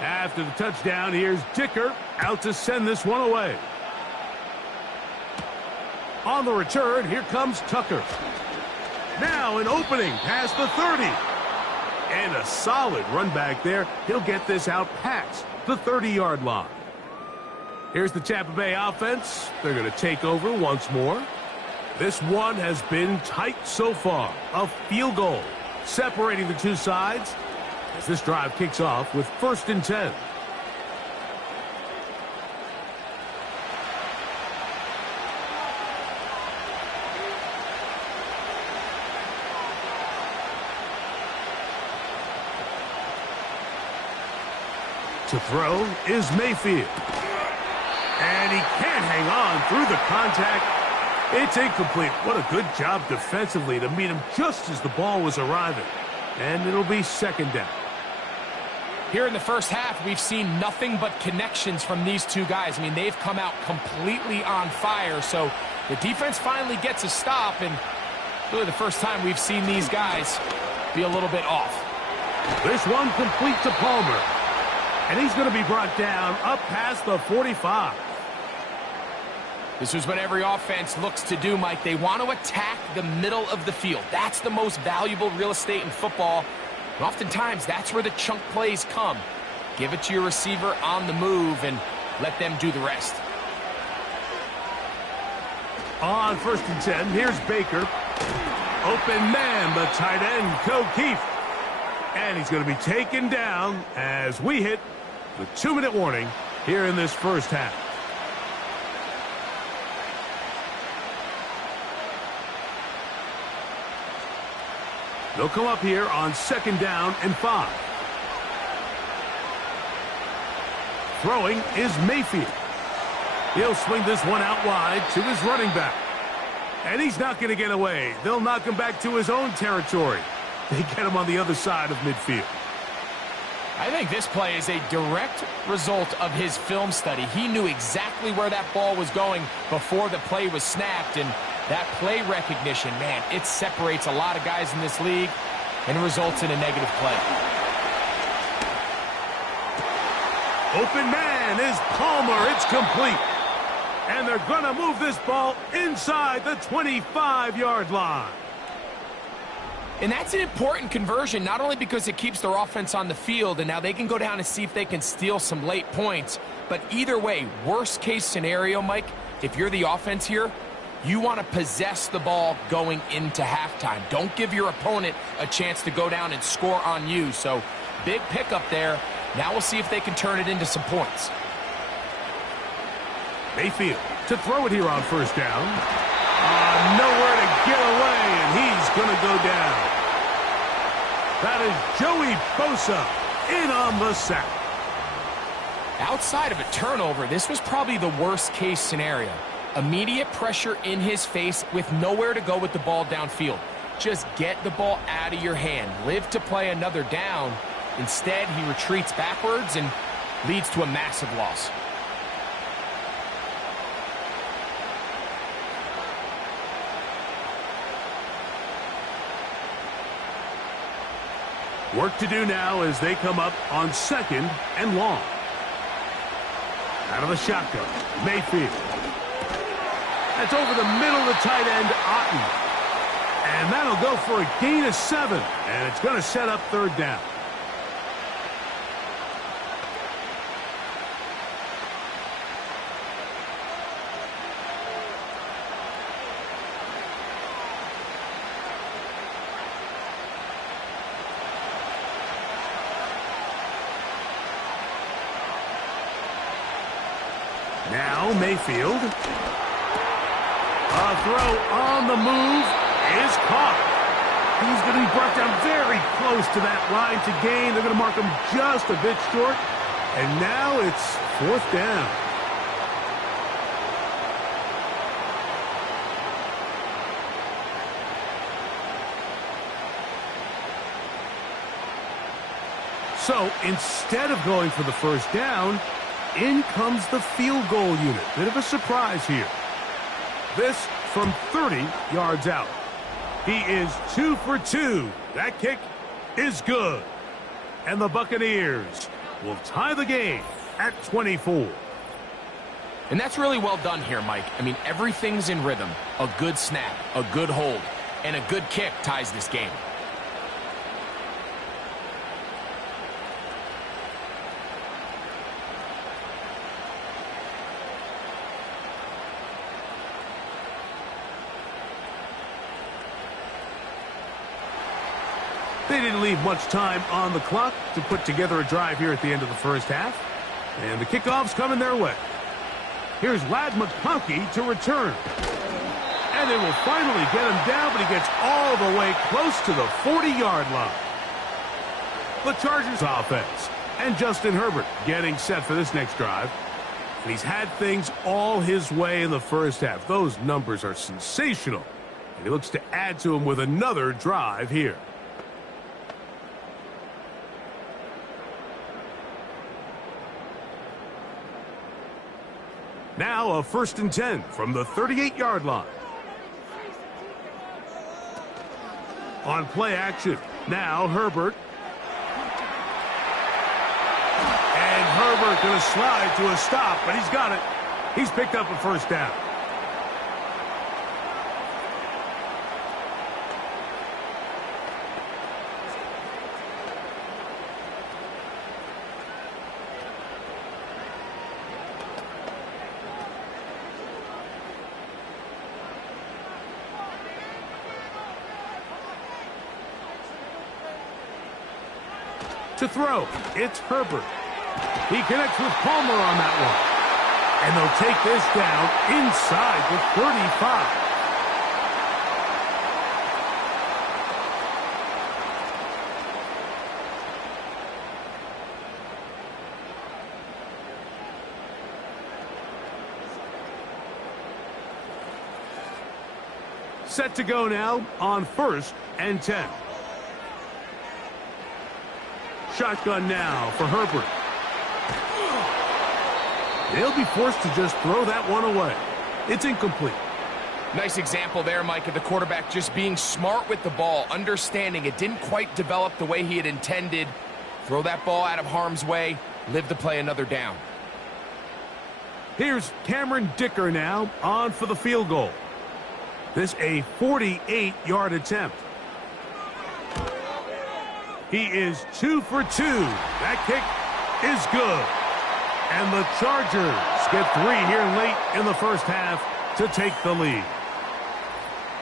After the touchdown, here's Dicker out to send this one away. On the return, here comes Tucker. Now an opening past the 30. And a solid run back there. He'll get this out past the 30-yard line. Here's the Tampa Bay offense. They're going to take over once more. This one has been tight so far. A field goal separating the two sides as this drive kicks off with 1st and 10. To throw is Mayfield. And he can't hang on through the contact. It's incomplete. What a good job defensively to meet him just as the ball was arriving. And it'll be 2nd down. Here in the first half, we've seen nothing but connections from these two guys. I mean, they've come out completely on fire. So the defense finally gets a stop, and really the first time we've seen these guys be a little bit off. This one complete to Palmer. And he's going to be brought down up past the 45. This is what every offense looks to do, Mike. They want to attack the middle of the field. That's the most valuable real estate in football. And oftentimes, that's where the chunk plays come. Give it to your receiver on the move and let them do the rest. On 1st and 10, here's Baker. Open man, the tight end, Keith. And he's going to be taken down as we hit the 2-minute warning here in this first half. They'll come up here on 2nd down and 5. Throwing is Mayfield. He'll swing this one out wide to his running back. And he's not going to get away. They'll knock him back to his own territory. They get him on the other side of midfield. I think this play is a direct result of his film study. He knew exactly where that ball was going before the play was snapped, and that play recognition, man, it separates a lot of guys in this league and results in a negative play. Open man is Palmer. It's complete. And they're going to move this ball inside the 25-yard line. And that's an important conversion, not only because it keeps their offense on the field, and now they can go down and see if they can steal some late points, but either way, worst case scenario, Mike, if you're the offense here, you want to possess the ball going into halftime. Don't give your opponent a chance to go down and score on you. So big pickup there. Now we'll see if they can turn it into some points. Mayfield to throw it here on 1st down. Nowhere to get away, and he's going to go down. That is Joey Bosa in on the sack. Outside of a turnover, this was probably the worst case scenario. Immediate pressure in his face with nowhere to go with the ball downfield. Just get the ball out of your hand. Live to play another down. Instead, he retreats backwards and leads to a massive loss. Work to do now as they come up on 2nd and long. Out of the shotgun, Mayfield. That's over the middle of the tight end, Otten. And that'll go for a gain of 7. And it's going to set up 3rd down. Now Mayfield. A throw on the move is caught. He's going to be brought down very close to that line to gain. They're going to mark him just a bit short. And now it's 4th down. So instead of going for the 1st down, in comes the field goal unit. Bit of a surprise here. This from 30 yards out. He is 2 for 2. That kick is good. And the Buccaneers will tie the game at 24. And that's really well done here, Mike. I mean, everything's in rhythm. A good snap, a good hold, and a good kick ties this game. They didn't leave much time on the clock to put together a drive here at the end of the first half. And the kickoff's coming their way. Here's Lad McConkey to return. And they will finally get him down, but he gets all the way close to the 40-yard line. The Chargers offense and Justin Herbert getting set for this next drive. And he's had things all his way in the first half. Those numbers are sensational. And he looks to add to them with another drive here. Now a 1st and 10 from the 38-yard line. On play action, now Herbert. And Herbert going to slide to a stop, but he's got it. He's picked up a 1st down. To throw, it's Herbert. He connects with Palmer on that one. And they'll take this down inside the 35. Set to go now on 1st and 10. Shotgun now for Herbert. They'll be forced to just throw that one away. It's incomplete. Nice example there, Mike, of the quarterback just being smart with the ball, understanding it didn't quite develop the way he had intended. Throw that ball out of harm's way, live to play another down. Here's Cameron Dicker now on for the field goal. This a 48-yard attempt. He is 2 for 2. That kick is good. And the Chargers get 3 here late in the first half to take the lead.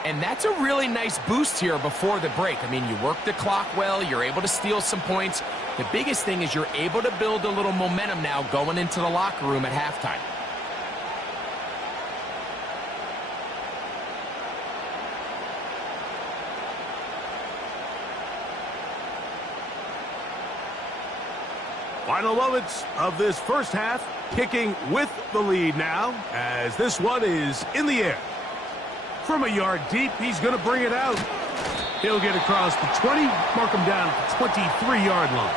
And that's a really nice boost here before the break. I mean, you work the clock well. You're able to steal some points. The biggest thing is you're able to build a little momentum now going into the locker room at halftime. Final moments of this first half, kicking with the lead now, as this one is in the air. From a yard deep, he's going to bring it out. He'll get across the 20, mark him down at the 23-yard line.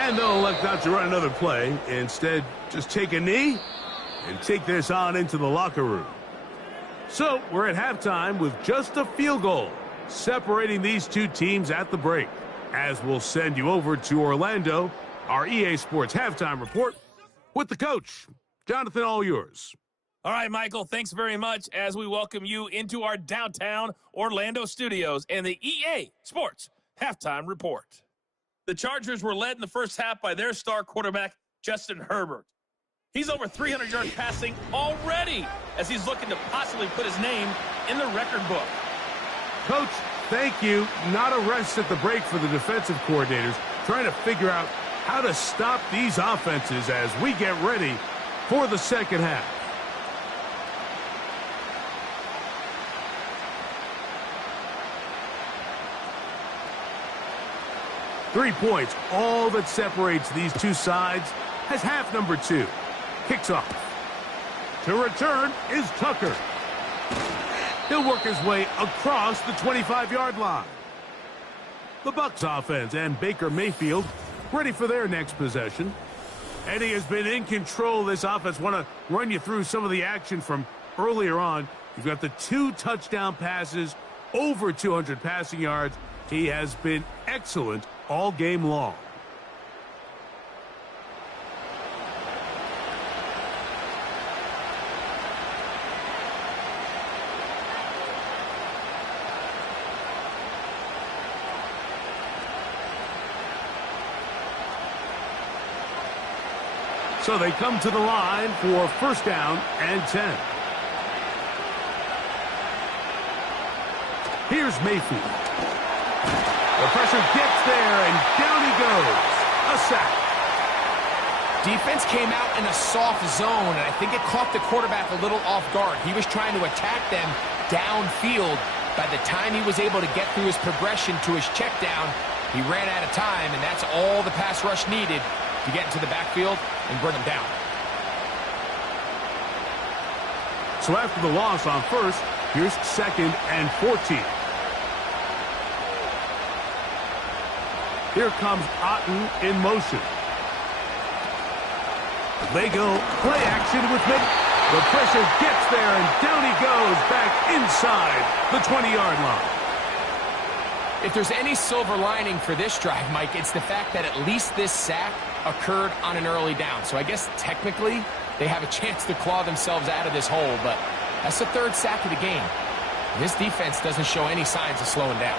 And they'll elect not to run another play. Instead, just take a knee and take this on into the locker room. So we're at halftime with just a field goal separating these two teams at the break. As we'll send you over to Orlando, our EA Sports halftime report with the coach. Jonathan, all yours. All right, Michael, thanks very much as we welcome you into our downtown Orlando studios and the EA Sports halftime report. The Chargers were led in the first half by their star quarterback, Justin Herbert. He's over 300 yards passing already as he's looking to possibly put his name in the record book. Coach, thank you. Not a rest at the break for the defensive coordinators, trying to figure out how to stop these offenses as we get ready for the second half. Three points, all that separates these two sides, has half number 2. Kicks off. To return is Tucker. He'll work his way across the 25-yard line. The Bucs offense and Baker Mayfield ready for their next possession. Eddie has been in control of this offense. Want to run you through some of the action from earlier on. You've got the 2 touchdown passes, over 200 passing yards. He has been excellent all game long. So they come to the line for first down and 10. Here's Mayfield. The pressure gets there, and down he goes. A sack. Defense came out in a soft zone, and I think it caught the quarterback a little off guard. He was trying to attack them downfield. By the time he was able to get through his progression to his check down, he ran out of time, and that's all the pass rush needed to get into the backfield and bring him down. So after the loss on first, here's 2nd and 14. Here comes Otten in motion. They go play action with Mick. The pressure gets there, and down he goes back inside the 20-yard line. If there's any silver lining for this drive, Mike, it's the fact that at least this sack occurred on an early down. So I guess technically they have a chance to claw themselves out of this hole, but that's the 3rd sack of the game. This defense doesn't show any signs of slowing down.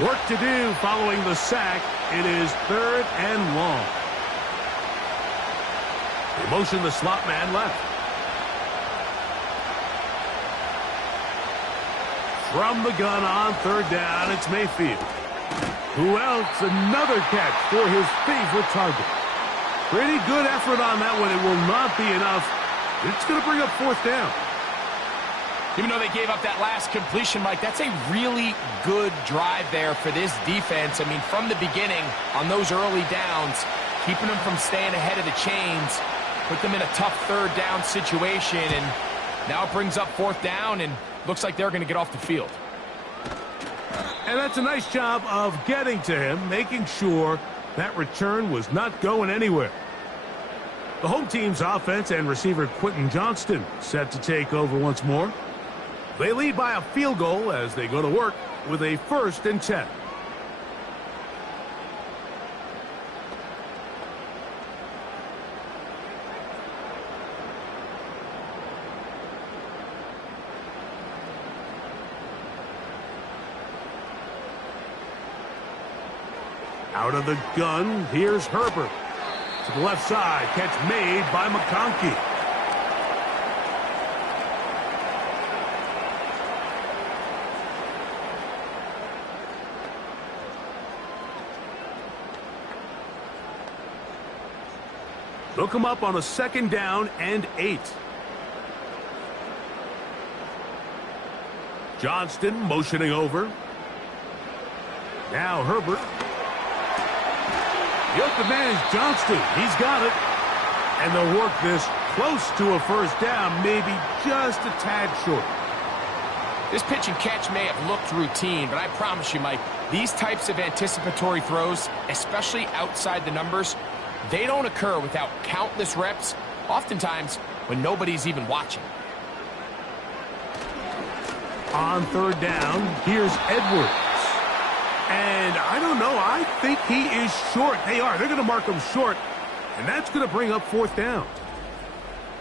Work to do following the sack. It is 3rd and long. They motion the slot man left. From the gun on 3rd down, it's Mayfield. Who else? Another catch for his favorite target. Pretty good effort on that one. It will not be enough. It's going to bring up 4th down. Even though they gave up that last completion, Mike, that's a really good drive there for this defense. I mean, from the beginning, on those early downs, keeping them from staying ahead of the chains, put them in a tough 3rd down situation, and now it brings up 4th down, and looks like they're going to get off the field. And that's a nice job of getting to him, making sure that return was not going anywhere. The home team's offense and receiver Quentin Johnston set to take over once more. They lead by a field goal as they go to work with a 1st and 10. Out of the gun, here's Herbert. To the left side, catch made by McConkey. They'll come up on a 2nd down and 8. Johnston motioning over. Now Herbert. The open man is Johnston. He's got it. And they'll work this close to a 1st down, maybe just a tad short. This pitch and catch may have looked routine, but I promise you, Mike, these types of anticipatory throws, especially outside the numbers, they don't occur without countless reps, oftentimes when nobody's even watching. On 3rd down, here's Edwards. And I don't know, I think he is short. They are. They're going to mark him short, and that's going to bring up 4th down.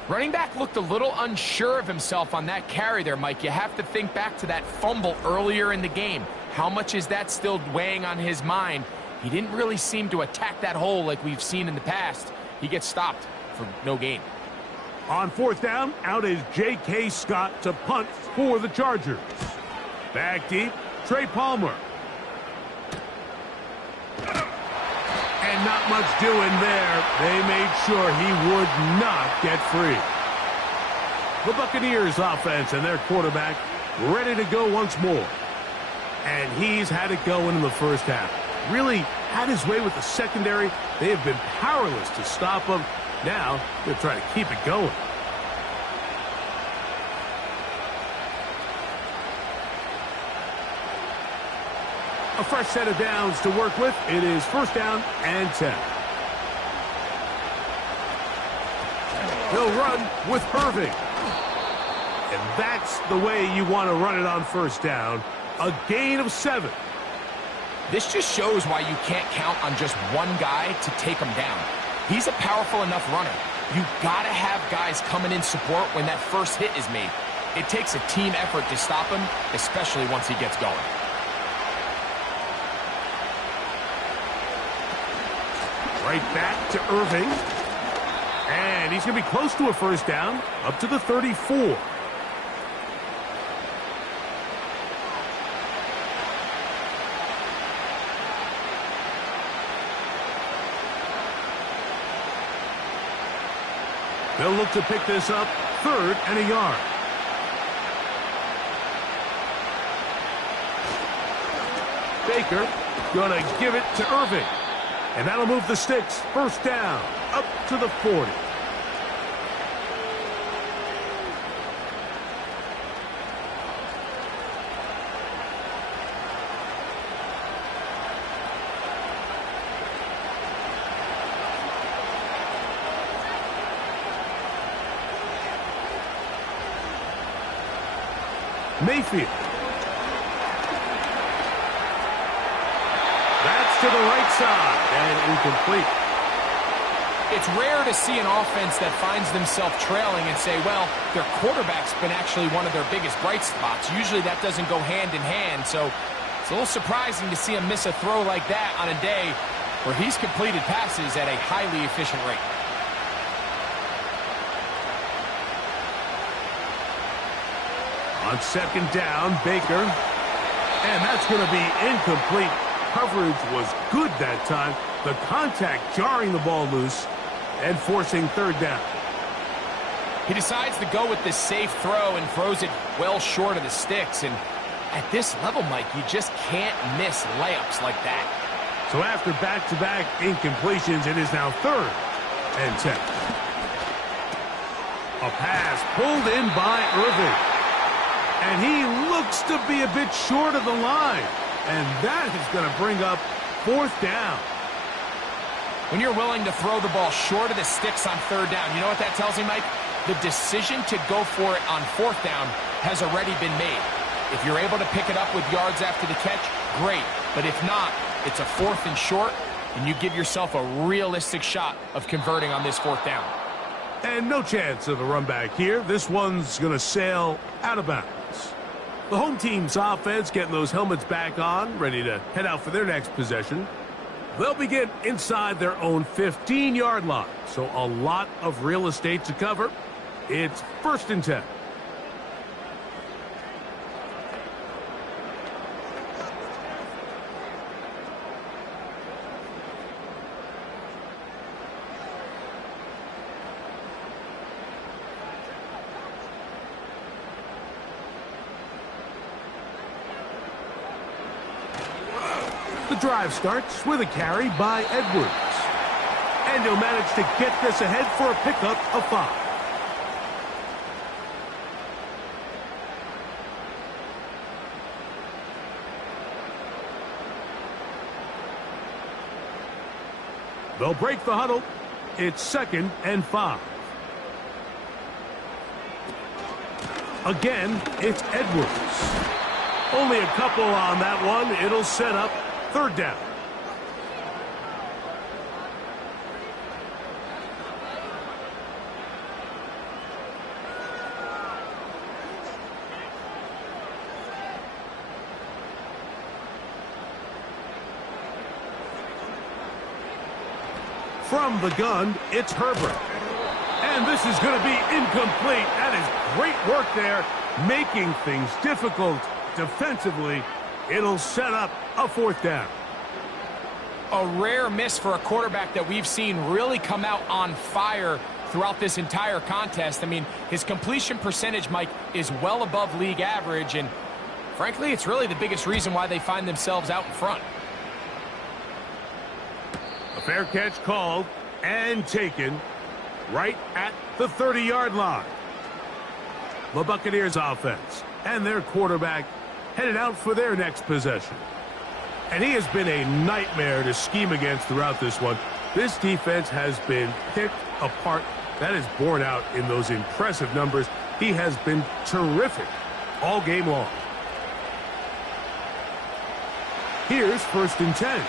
Running back looked a little unsure of himself on that carry there, Mike. You have to think back to that fumble earlier in the game. How much is that still weighing on his mind? He didn't really seem to attack that hole like we've seen in the past. He gets stopped for no gain. On 4th down, out is J.K. Scott to punt for the Chargers. Back deep, Trey Palmer. And not much doing there. They made sure he would not get free. The Buccaneers offense and their quarterback ready to go once more. And he's had it going in the 1st half. Really had his way with the secondary. They have been powerless to stop him. Now they're trying to keep it going. A fresh set of downs to work with. It is 1st down and 10. They'll run with Irving. And that's the way you want to run it on 1st down. A gain of 7. This just shows why you can't count on just one guy to take him down. He's a powerful enough runner. You got to have guys coming in support when that first hit is made. It takes a team effort to stop him, especially once he gets going. Right back to Irving. And he's going to be close to a 1st down, up to the 34. They'll look to pick this up, 3rd and a yard. Baker going to give it to Irving. And that'll move the sticks. 1st down, up to the 40. Mayfield. That's to the right side and incomplete. It's rare to see an offense that finds themselves trailing and say, well, their quarterback's been actually one of their biggest bright spots. Usually that doesn't go hand in hand. So It's a little surprising to see him miss a throw like that on a day where he's completed passes at a highly efficient rate. On second down, Baker. And that's going to be incomplete. Coverage was good that time. The contact jarring the ball loose and forcing third down. He decides to go with this safe throw and throws it well short of the sticks. And at this level, Mike, you just can't miss layups like that. So after back-to-back incompletions, it is now 3rd and 10. A pass pulled in by Irving. And he looks to be a bit short of the line. And that is going to bring up 4th down. When you're willing to throw the ball short of the sticks on 3rd down, you know what that tells me, Mike? The decision to go for it on 4th down has already been made. If you're able to pick it up with yards after the catch, great. But if not, it's a 4th and short, and you give yourself a realistic shot of converting on this 4th down. And no chance of a run back here. This one's going to sail out of bounds. The home team's offense getting those helmets back on, ready to head out for their next possession. They'll begin inside their own 15-yard line, so a lot of real estate to cover. It's 1st and 10. The drive starts with a carry by Edwards. And he'll manage to get this ahead for a pickup of 5. They'll break the huddle. It's 2nd and 5. Again, it's Edwards. Only a couple on that one. It'll set up 3rd down. From the gun, it's Herbert. And this is going to be incomplete. That is great work there, making things difficult defensively. It'll set up a 4th down. A rare miss for a quarterback that we've seen really come out on fire throughout this entire contest. I mean, his completion percentage, Mike, is well above league average, and frankly, it's really the biggest reason why they find themselves out in front. A fair catch called and taken right at the 30-yard line. The Buccaneers offense and their quarterback headed out for their next possession. And he has been a nightmare to scheme against throughout this one. This defense has been picked apart. That is borne out in those impressive numbers. He has been terrific all game long. Here's 1st and 10.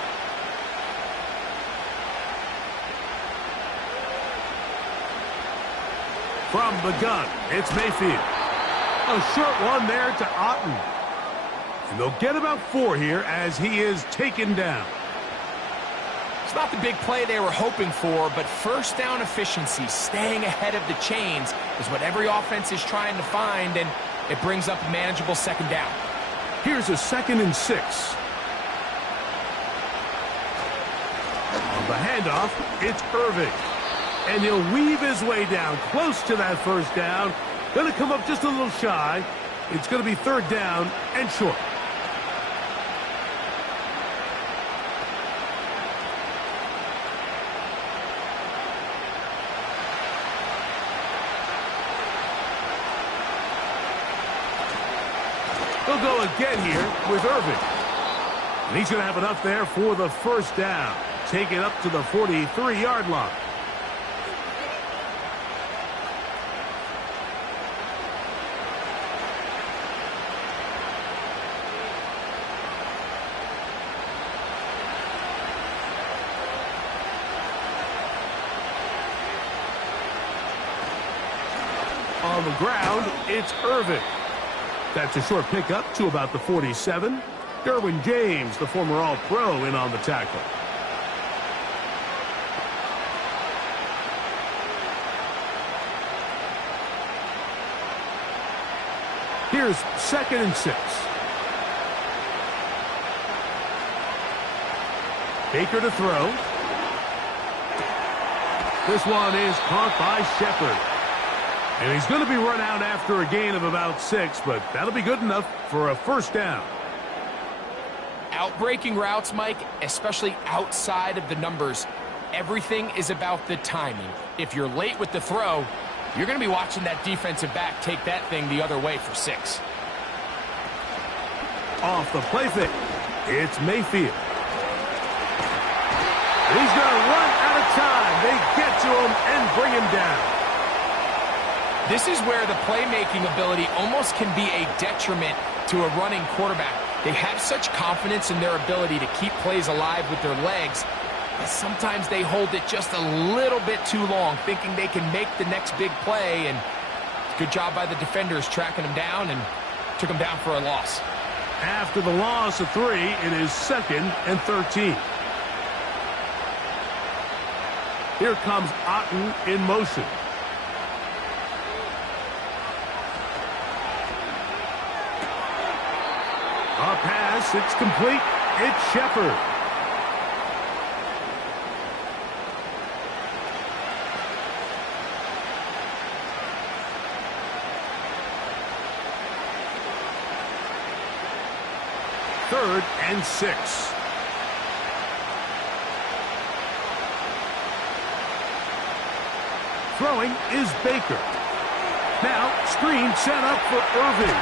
From the gun, it's Mayfield. A short one there to Otten. And they'll get about 4 here as he is taken down. It's not the big play they were hoping for, but 1st down efficiency, staying ahead of the chains, is what every offense is trying to find, and it brings up a manageable 2nd down. Here's a 2nd and 6. On the handoff, it's Irving. And he'll weave his way down close to that 1st down. Going to come up just a little shy. It's going to be 3rd down and short. They'll go again here with Irving. And he's going to have enough there for the 1st down. Take it up to the 43-yard line. On the ground, it's Irving. That's a short pickup to about the 47. Derwin James, the former All-Pro, in on the tackle. Here's 2nd and 6. Baker to throw. This one is caught by Shepard. And he's going to be run out after a gain of about 6, but that'll be good enough for a first down. Outbreaking routes, Mike, especially outside of the numbers, everything is about the timing. If you're late with the throw, you're going to be watching that defensive back take that thing the other way for 6. Off the play fake, it's Mayfield. He's going to run out of time. They get to him and bring him down. This is where the playmaking ability almost can be a detriment to a running quarterback. They have such confidence in their ability to keep plays alive with their legs that sometimes they hold it just a little bit too long, thinking they can make the next big play. And good job by the defenders tracking him down and took him down for a loss. After the loss of 3, it is 2nd and 13. Here comes Otten in motion. A pass, it's complete. It's Shepard. Third and 6. Throwing is Baker. Now, screen set up for Irving.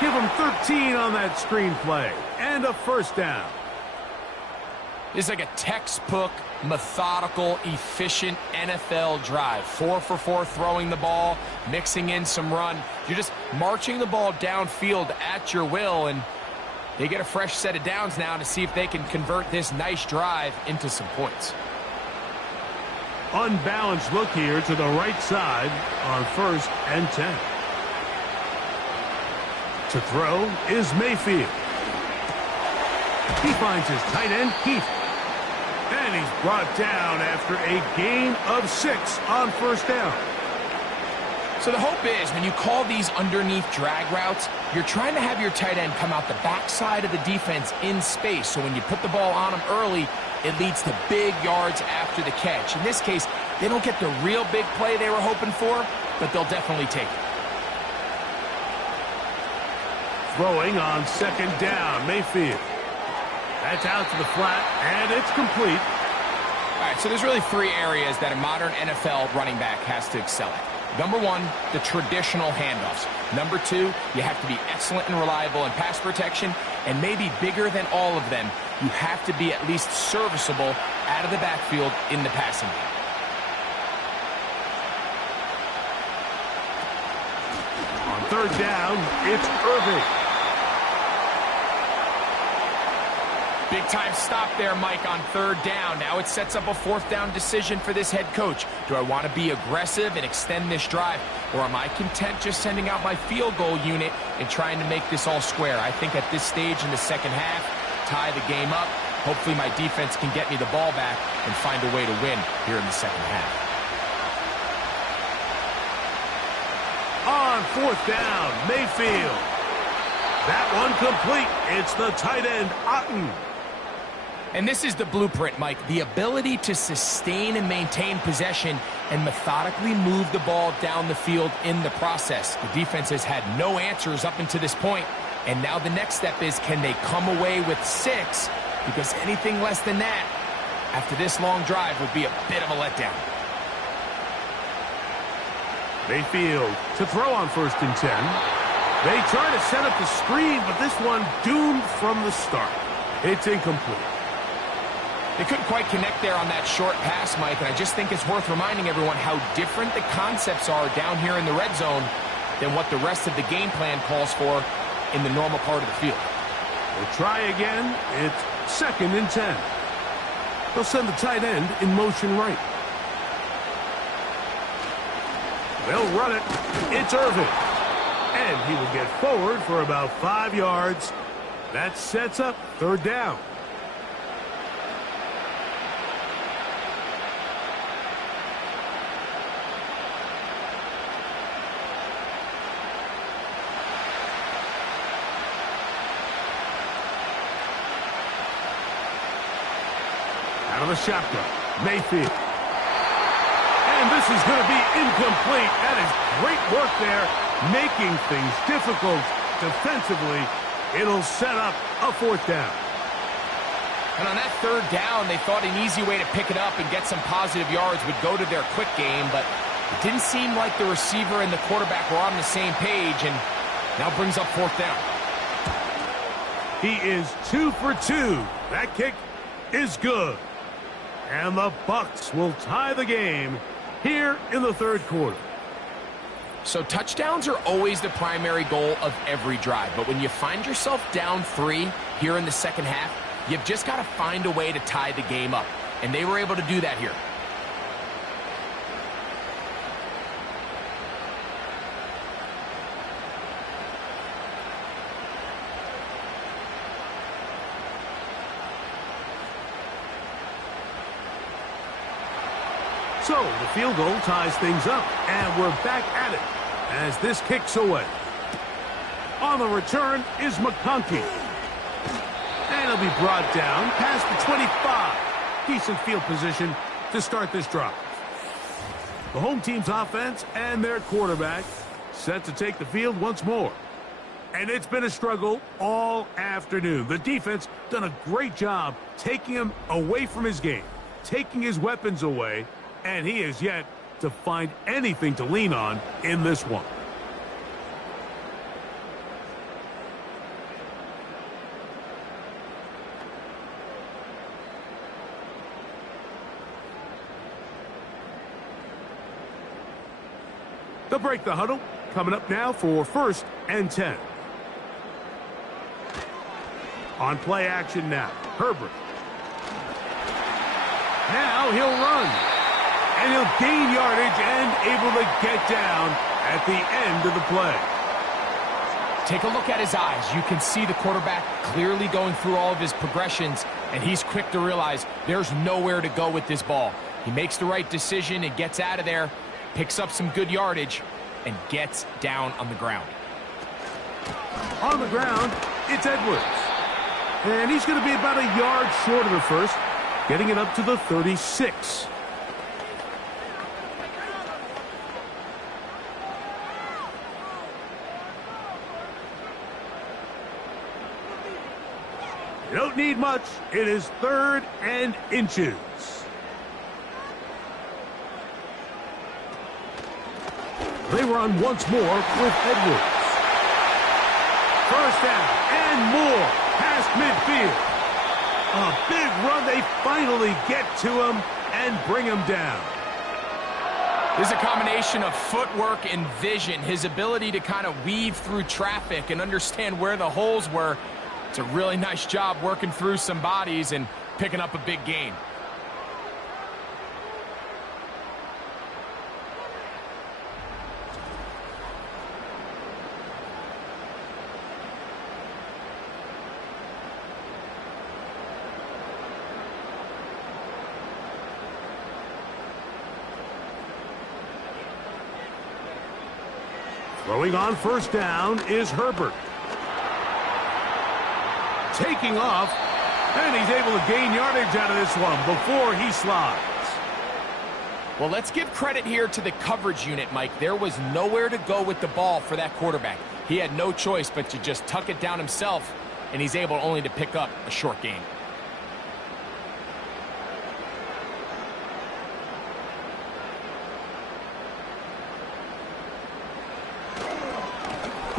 Give him 13 on that screen play. And a first down. It's like a textbook, methodical, efficient NFL drive. 4 for 4 throwing the ball, mixing in some run. You're just marching the ball downfield at your will, and they get a fresh set of downs now to see if they can convert this nice drive into some points. Unbalanced look here to the right side on 1st and 10. To throw is Mayfield. He finds his tight end, Keith. And he's brought down after a gain of 6 on 1st down. So the hope is when you call these underneath drag routes, you're trying to have your tight end come out the backside of the defense in space. So when you put the ball on him early, it leads to big yards after the catch. In this case, they don't get the real big play they were hoping for, but they'll definitely take it. Throwing on 2nd down, Mayfield. That's out to the flat, and it's complete. All right, so there's really 3 areas that a modern NFL running back has to excel at. Number 1, the traditional handoffs. Number 2, you have to be excellent and reliable in pass protection, and maybe bigger than all of them, you have to be at least serviceable out of the backfield in the passing game. On 3rd down, it's Irving. Big time stop there, Mike, on 3rd down. Now it sets up a 4th down decision for this head coach. Do I want to be aggressive and extend this drive, or am I content just sending out my field goal unit and trying to make this all square? I think at this stage in the second half, tie the game up. Hopefully my defense can get me the ball back and find a way to win here in the second half. On 4th down, Mayfield. That one complete. It's the tight end, Otten. And this is the blueprint, Mike. The ability to sustain and maintain possession and methodically move the ball down the field in the process. The defense has had no answers up until this point. And now the next step is, can they come away with 6? Because anything less than that, after this long drive, would be a bit of a letdown. Mayfield to throw on 1st and 10. They try to set up the screen, but this one doomed from the start. It's incomplete. They couldn't quite connect there on that short pass, Mike, and I just think it's worth reminding everyone how different the concepts are down here in the red zone than what the rest of the game plan calls for in the normal part of the field. We'll try again. It's 2nd and 10. They'll send the tight end in motion right. They'll run it. It's Irving. And he will get forward for about 5 yards That sets up third down. Out of the shotgun, Mayfield. And this is going to be incomplete. That is great work there, making things difficult defensively. It'll set up a fourth down. And on that third down, they thought an easy way to pick it up and get some positive yards would go to their quick game, but it didn't seem like the receiver and the quarterback were on the same page, and now brings up fourth down. He is 2 for 2. That kick is good. And the Bucs will tie the game here in the third quarter. So touchdowns are always the primary goal of every drive. But when you find yourself down 3 here in the second half, you've just got to find a way to tie the game up. And they were able to do that here. So the field goal ties things up, and we're back at it as this kicks away. On the return is McConkey. And he'll be brought down past the 25. Decent field position to start this drive. The home team's offense and their quarterback set to take the field once more. And it's been a struggle all afternoon. The defense done a great job taking him away from his game, taking his weapons away, and he has yet to find anything to lean on in this one. They'll break the huddle. Coming up now for 1st and 10. On play action now. Herbert. Now he'll run. And he'll gain yardage and able to get down at the end of the play. Take a look at his eyes. You can see the quarterback clearly going through all of his progressions, and he's quick to realize there's nowhere to go with this ball. He makes the right decision and gets out of there, picks up some good yardage, and gets down on the ground. On the ground, it's Edwards. And he's going to be about a yard short of the first, getting it up to the 36. You don't need much. It is 3rd and inches. They run once more with Edwards. First down and more past midfield. A big run. They finally get to him and bring him down. There's a combination of footwork and vision, his ability to kind of weave through traffic and understand where the holes were. It's a really nice job working through some bodies and picking up a big gain. Throwing on first down is Herbert. Taking off, and he's able to gain yardage out of this one before he slides. Well, let's give credit here to the coverage unit, Mike. There was nowhere to go with the ball for that quarterback. He had no choice but to just tuck it down himself, and he's able only to pick up a short gain.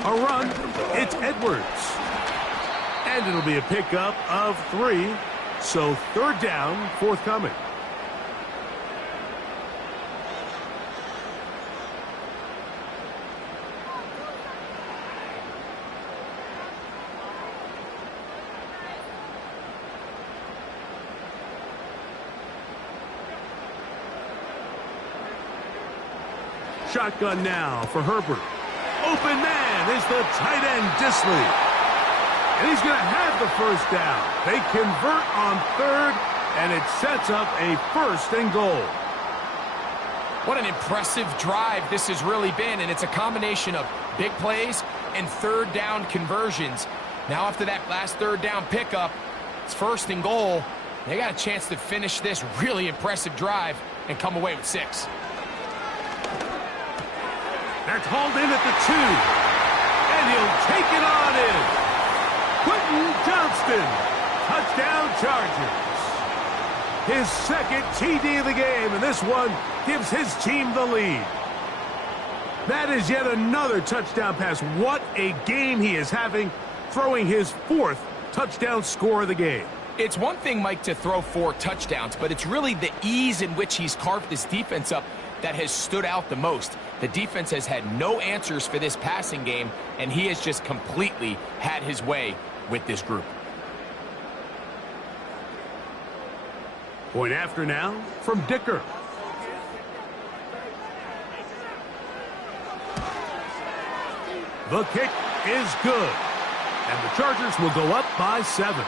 A run, it's Edwards. And it'll be a pickup of 3. So 3rd down, forthcoming. Shotgun now for Herbert. Open man is the tight end, Disley. And he's going to have the first down. They convert on third, and it sets up a 1st and goal. What an impressive drive this has really been, and it's a combination of big plays and 3rd down conversions. Now after that last 3rd down pickup, it's 1st and goal. They got a chance to finish this really impressive drive and come away with 6. That's hauled in at the 2. And he'll take it on in. Quentin Johnston. Touchdown Chargers. His 2nd TD of the game, and this one gives his team the lead. That is yet another touchdown pass. What a game he is having, throwing his 4th touchdown score of the game. It's one thing, Mike, to throw 4 touchdowns, but it's really the ease in which he's carved this defense up that has stood out the most. The defense has had no answers for this passing game, and he has just completely had his way with this group. Point after now from Dicker. The kick is good, and the Chargers will go up by 7.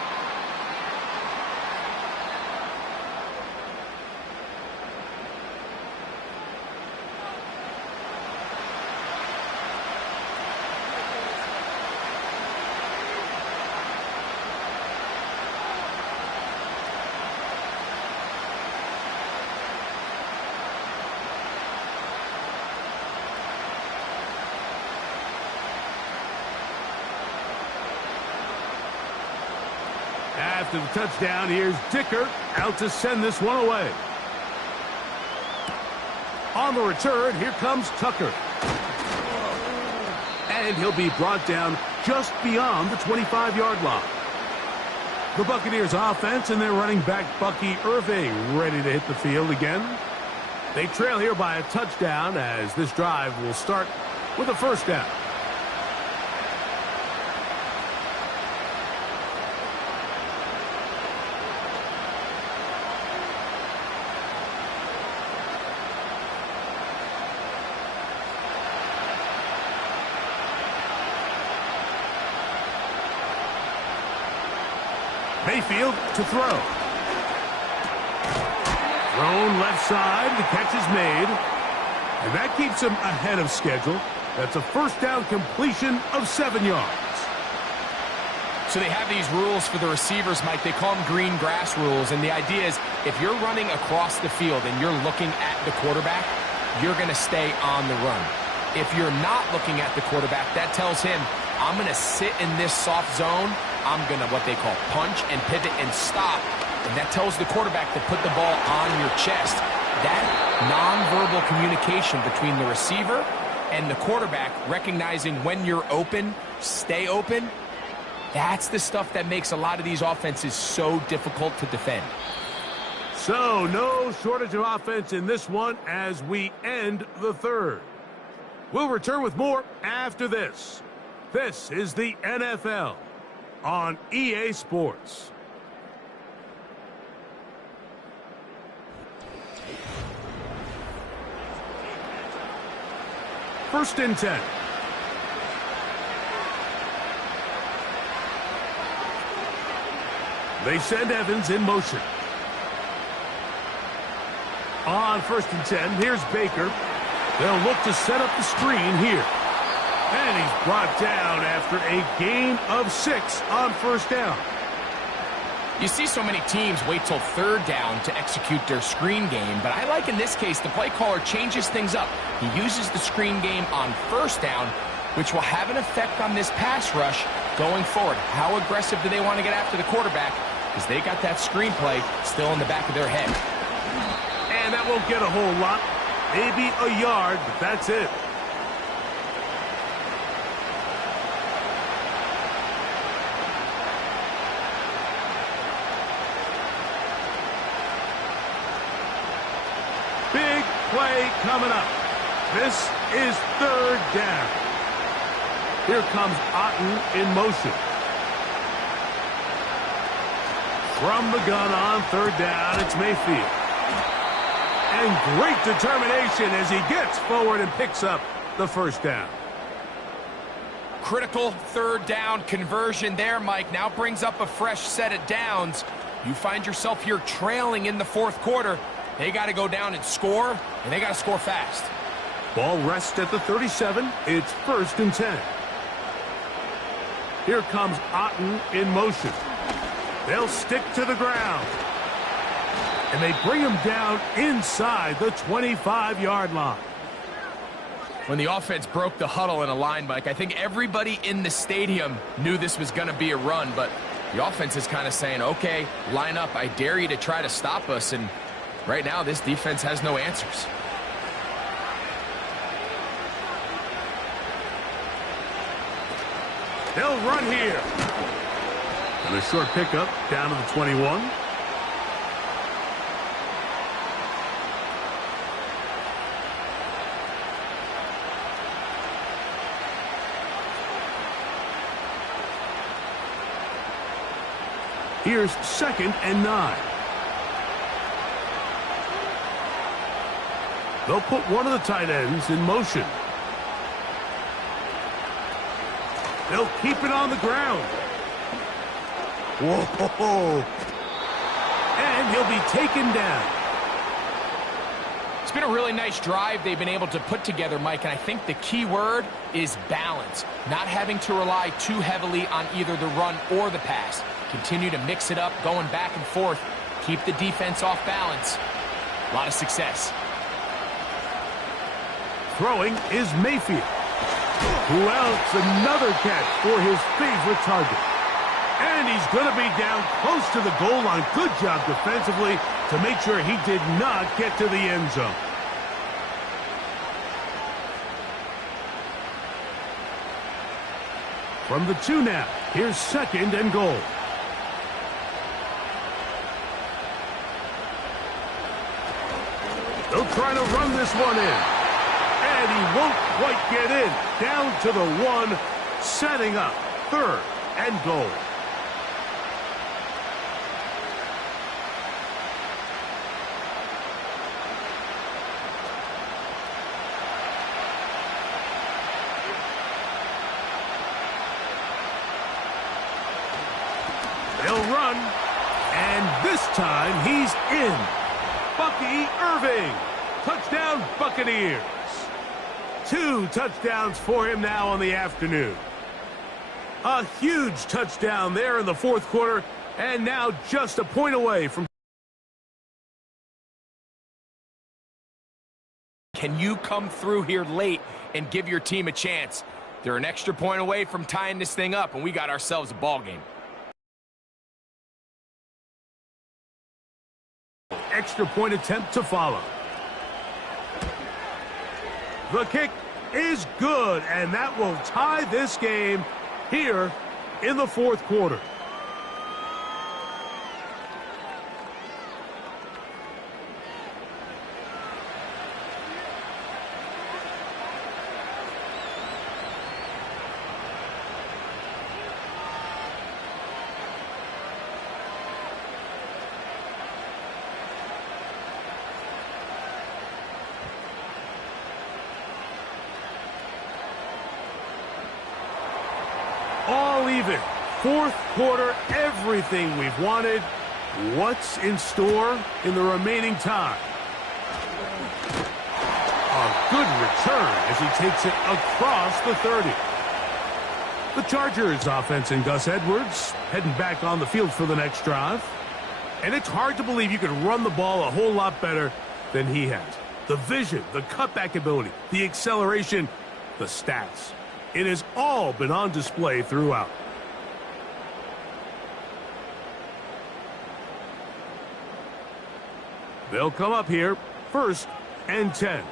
After the touchdown, here's Dicker out to send this one away. On the return, here comes Tucker. And he'll be brought down just beyond the 25-yard line. The Buccaneers offense and their running back Bucky Irving ready to hit the field again. They trail here by a touchdown as this drive will start with a 1st down. Mayfield to throw. Thrown left side. The catch is made. And that keeps him ahead of schedule. That's a 1st down completion of 7 yards. So they have these rules for the receivers, Mike. They call them green grass rules. And the idea is if you're running across the field and you're looking at the quarterback, you're going to stay on the run. If you're not looking at the quarterback, that tells him, I'm going to sit in this soft zone. I'm going to what they call punch and pivot and stop. And that tells the quarterback to put the ball on your chest. That nonverbal communication between the receiver and the quarterback, recognizing when you're open, stay open, that's the stuff that makes a lot of these offenses so difficult to defend. So no shortage of offense in this one as we end the 3rd. We'll return with more after this. This is the NFL on EA Sports. First and 10. They send Evans in motion. On 1st and 10, here's Baker. They'll look to set up the screen here. And he's brought down after a gain of 6 on 1st down. You see so many teams wait till 3rd down to execute their screen game, but I like in this case the play caller changes things up. He uses the screen game on 1st down, which will have an effect on this pass rush going forward. How aggressive do they want to get after the quarterback? Because they got that screen play still in the back of their head. And that won't get a whole lot. Maybe a yard, but that's it. Big play coming up. This is 3rd down. Here comes Otten in motion. From the gun on 3rd down, it's Mayfield. And great determination as he gets forward and picks up the 1st down. critical third down conversion there, Mike. Now brings up a fresh set of downs. You find yourself here trailing in the fourth quarter. They got to go down and score, and they got to score fast. Ball rests at the 37. It's 1st and 10. Here comes Otten in motion. They'll stick to the ground. And they bring him down inside the 25-yard line. When the offense broke the huddle in a line, Mike, I think everybody in the stadium knew this was going to be a run, but the offense is kind of saying, okay, line up. I dare you to try to stop us. And right now, this defense has no answers. They'll run here. And a short pickup down to the 21. Here's 2nd and 9. They'll put one of the tight ends in motion. They'll keep it on the ground. Whoa. And he'll be taken down. It's been a really nice drive they've been able to put together, Mike, and I think the key word is balance. Not having to rely too heavily on either the run or the pass. Continue to mix it up, going back and forth. Keep the defense off balance. A lot of success. Throwing is Mayfield. Who else? Another catch for his favorite target. And he's going to be down close to the goal line. Good job defensively to make sure he did not get to the end zone. From the 2 now, here's 2nd and goal. They'll try to run this one in. And he won't quite get in. Down to the 1, setting up 3rd and goal. They'll run. And this time he's in. Bucky Irving. Touchdown, Buccaneers. 2 touchdowns for him now on the afternoon. A huge touchdown there in the fourth quarter, and now just a point away from... Can you come through here late and give your team a chance? They're an extra point away from tying this thing up, and we got ourselves a ball game. Extra point attempt to follow. The kick is good, and that will tie this game here in the fourth quarter. All even. Fourth quarter, everything we've wanted. What's in store in the remaining time? A good return as he takes it across the 30. The Chargers offense and Gus Edwards heading back on the field for the next drive. And it's hard to believe you could run the ball a whole lot better than he has. The vision, the cutback ability, the acceleration, the stats. It has all been on display throughout. They'll come up here, 1st and 10.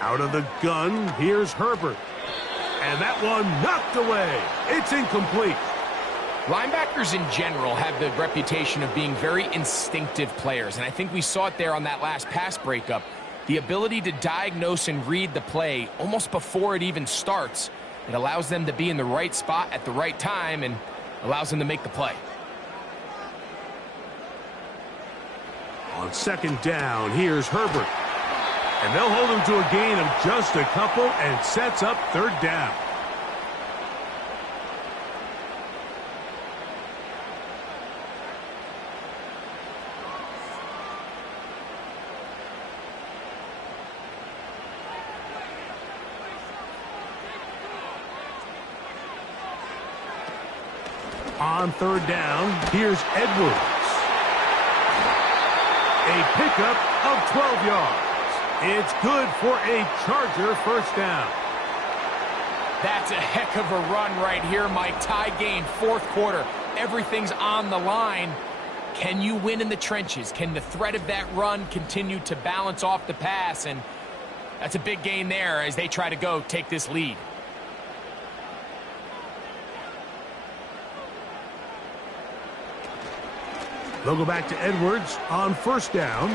Out of the gun, here's Herbert. And that one knocked away. It's incomplete. Linebackers in general have the reputation of being very instinctive players, and I think we saw it there on that last pass breakup. The ability to diagnose and read the play almost before it even starts. It allows them to be in the right spot at the right time and allows them to make the play. On 2nd down, here's Herbert. And they'll hold him to a gain of just a couple and sets up third down. On third down, here's Edwards. A pickup of 12 yards. It's good for a Charger first down. That's a heck of a run right here, Mike. Tie game, fourth quarter. Everything's on the line. Can you win in the trenches? Can the threat of that run continue to balance off the pass? And that's a big gain there as they try to go take this lead. They'll go back to Edwards on first down.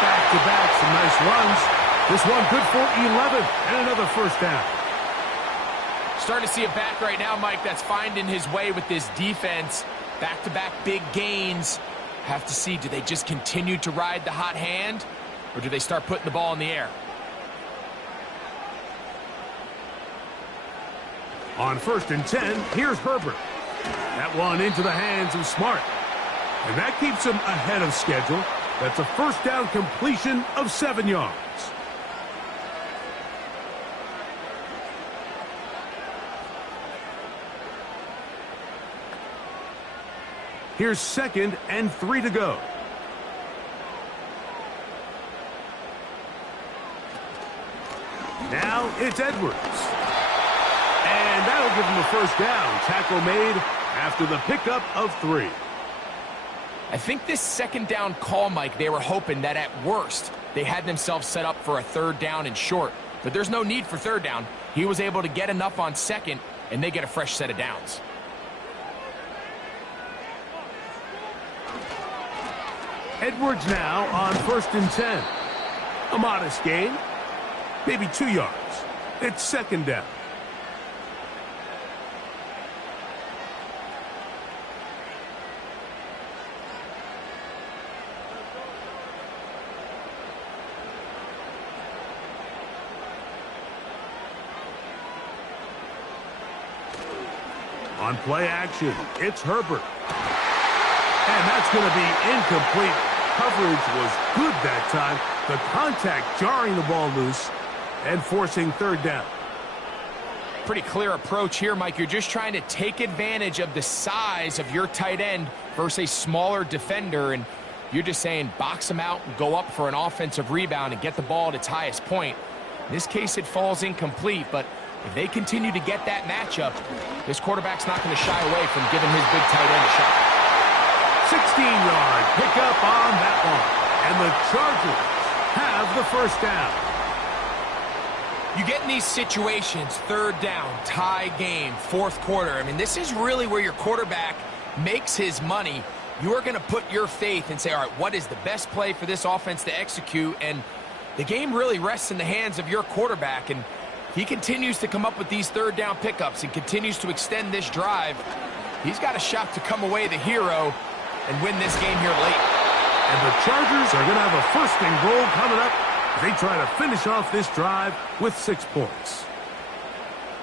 Back-to-back, some nice runs. This one good for 11 and another first down. Starting to see a back right now, Mike, that's finding his way with this defense. Back-to-back big gains. Have to see, do they just continue to ride the hot hand, or do they start putting the ball in the air? On first and 10, here's Herbert. That one into the hands of Smart. And that keeps him ahead of schedule. That's a first down completion of 7 yards. Here's 2nd and 3 to go. Now it's Edwards. And that'll give him a first down. Tackle made after the pickup of 3. I think this second down call, Mike, they were hoping that at worst they had themselves set up for a third down and short. But there's no need for third down. He was able to get enough on second, and they get a fresh set of downs. Edwards now on first and 10. A modest gain, maybe 2 yards. It's second down. On play action, it's Herbert. And that's going to be incomplete. Coverage was good that time. The contact jarring the ball loose and forcing third down. Pretty clear approach here, Mike. You're just trying to take advantage of the size of your tight end versus a smaller defender. And you're just saying box him out and go up for an offensive rebound and get the ball at its highest point. In this case, it falls incomplete, but if they continue to get that matchup, this quarterback's not going to shy away from giving his big tight end a shot. 16-yard pickup on that one. And the Chargers have the first down. You get in these situations, third down, tie game, fourth quarter. I mean, this is really where your quarterback makes his money. You are going to put your faith and say, all right, what is the best play for this offense to execute? And the game really rests in the hands of your quarterback. And he continues to come up with these third down pickups and continues to extend this drive. He's got a shot to come away the hero and win this game here late. And the Chargers are going to have a first and goal coming up as they try to finish off this drive with 6 points.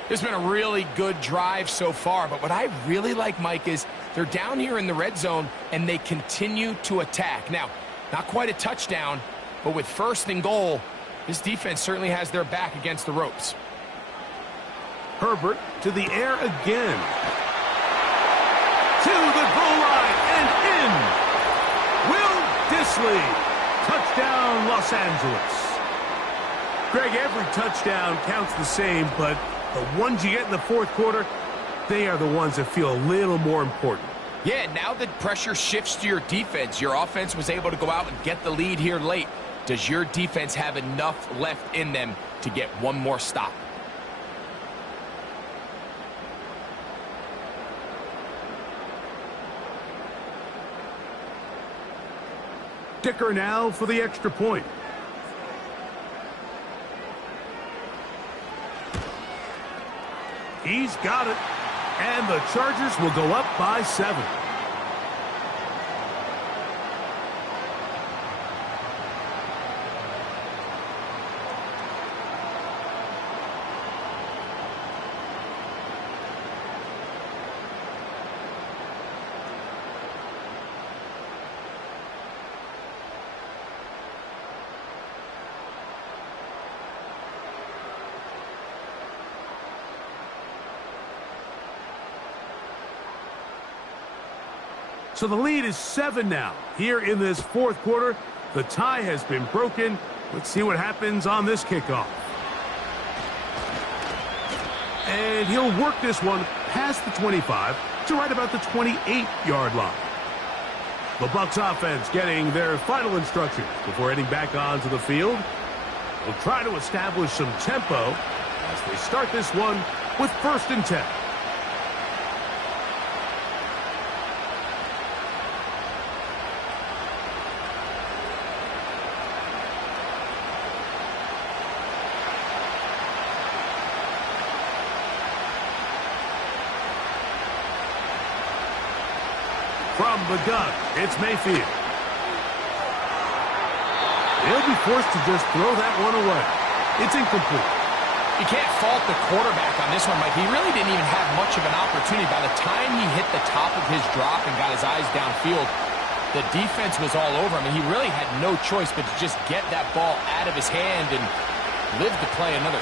It's been a really good drive so far, but what I really like, Mike, is they're down here in the red zone and they continue to attack. Now, not quite a touchdown, but with first and goal, this defense certainly has their back against the ropes. Herbert to the air again. To the goal line and in. Will Dissly. Touchdown, Los Angeles. Greg, every touchdown counts the same, but the ones you get in the fourth quarter, they are the ones that feel a little more important. Yeah, now the pressure shifts to your defense. Your offense was able to go out and get the lead here late. Does your defense have enough left in them to get one more stop? Dicker now for the extra point. He's got it. And the Chargers will go up by 7. So the lead is 7 now. Here in this fourth quarter, the tie has been broken. Let's see what happens on this kickoff. And he'll work this one past the 25 to right about the 28-yard line. The Bucs offense getting their final instructions before heading back onto the field. They'll try to establish some tempo as they start this one with 1st and 10. From the gun, it's Mayfield. He'll be forced to just throw that one away. It's incomplete. You can't fault the quarterback on this one, Mike. He really didn't even have much of an opportunity. By the time he hit the top of his drop and got his eyes downfield, the defense was all over him. He really had no choice but to just get that ball out of his hand and live to play another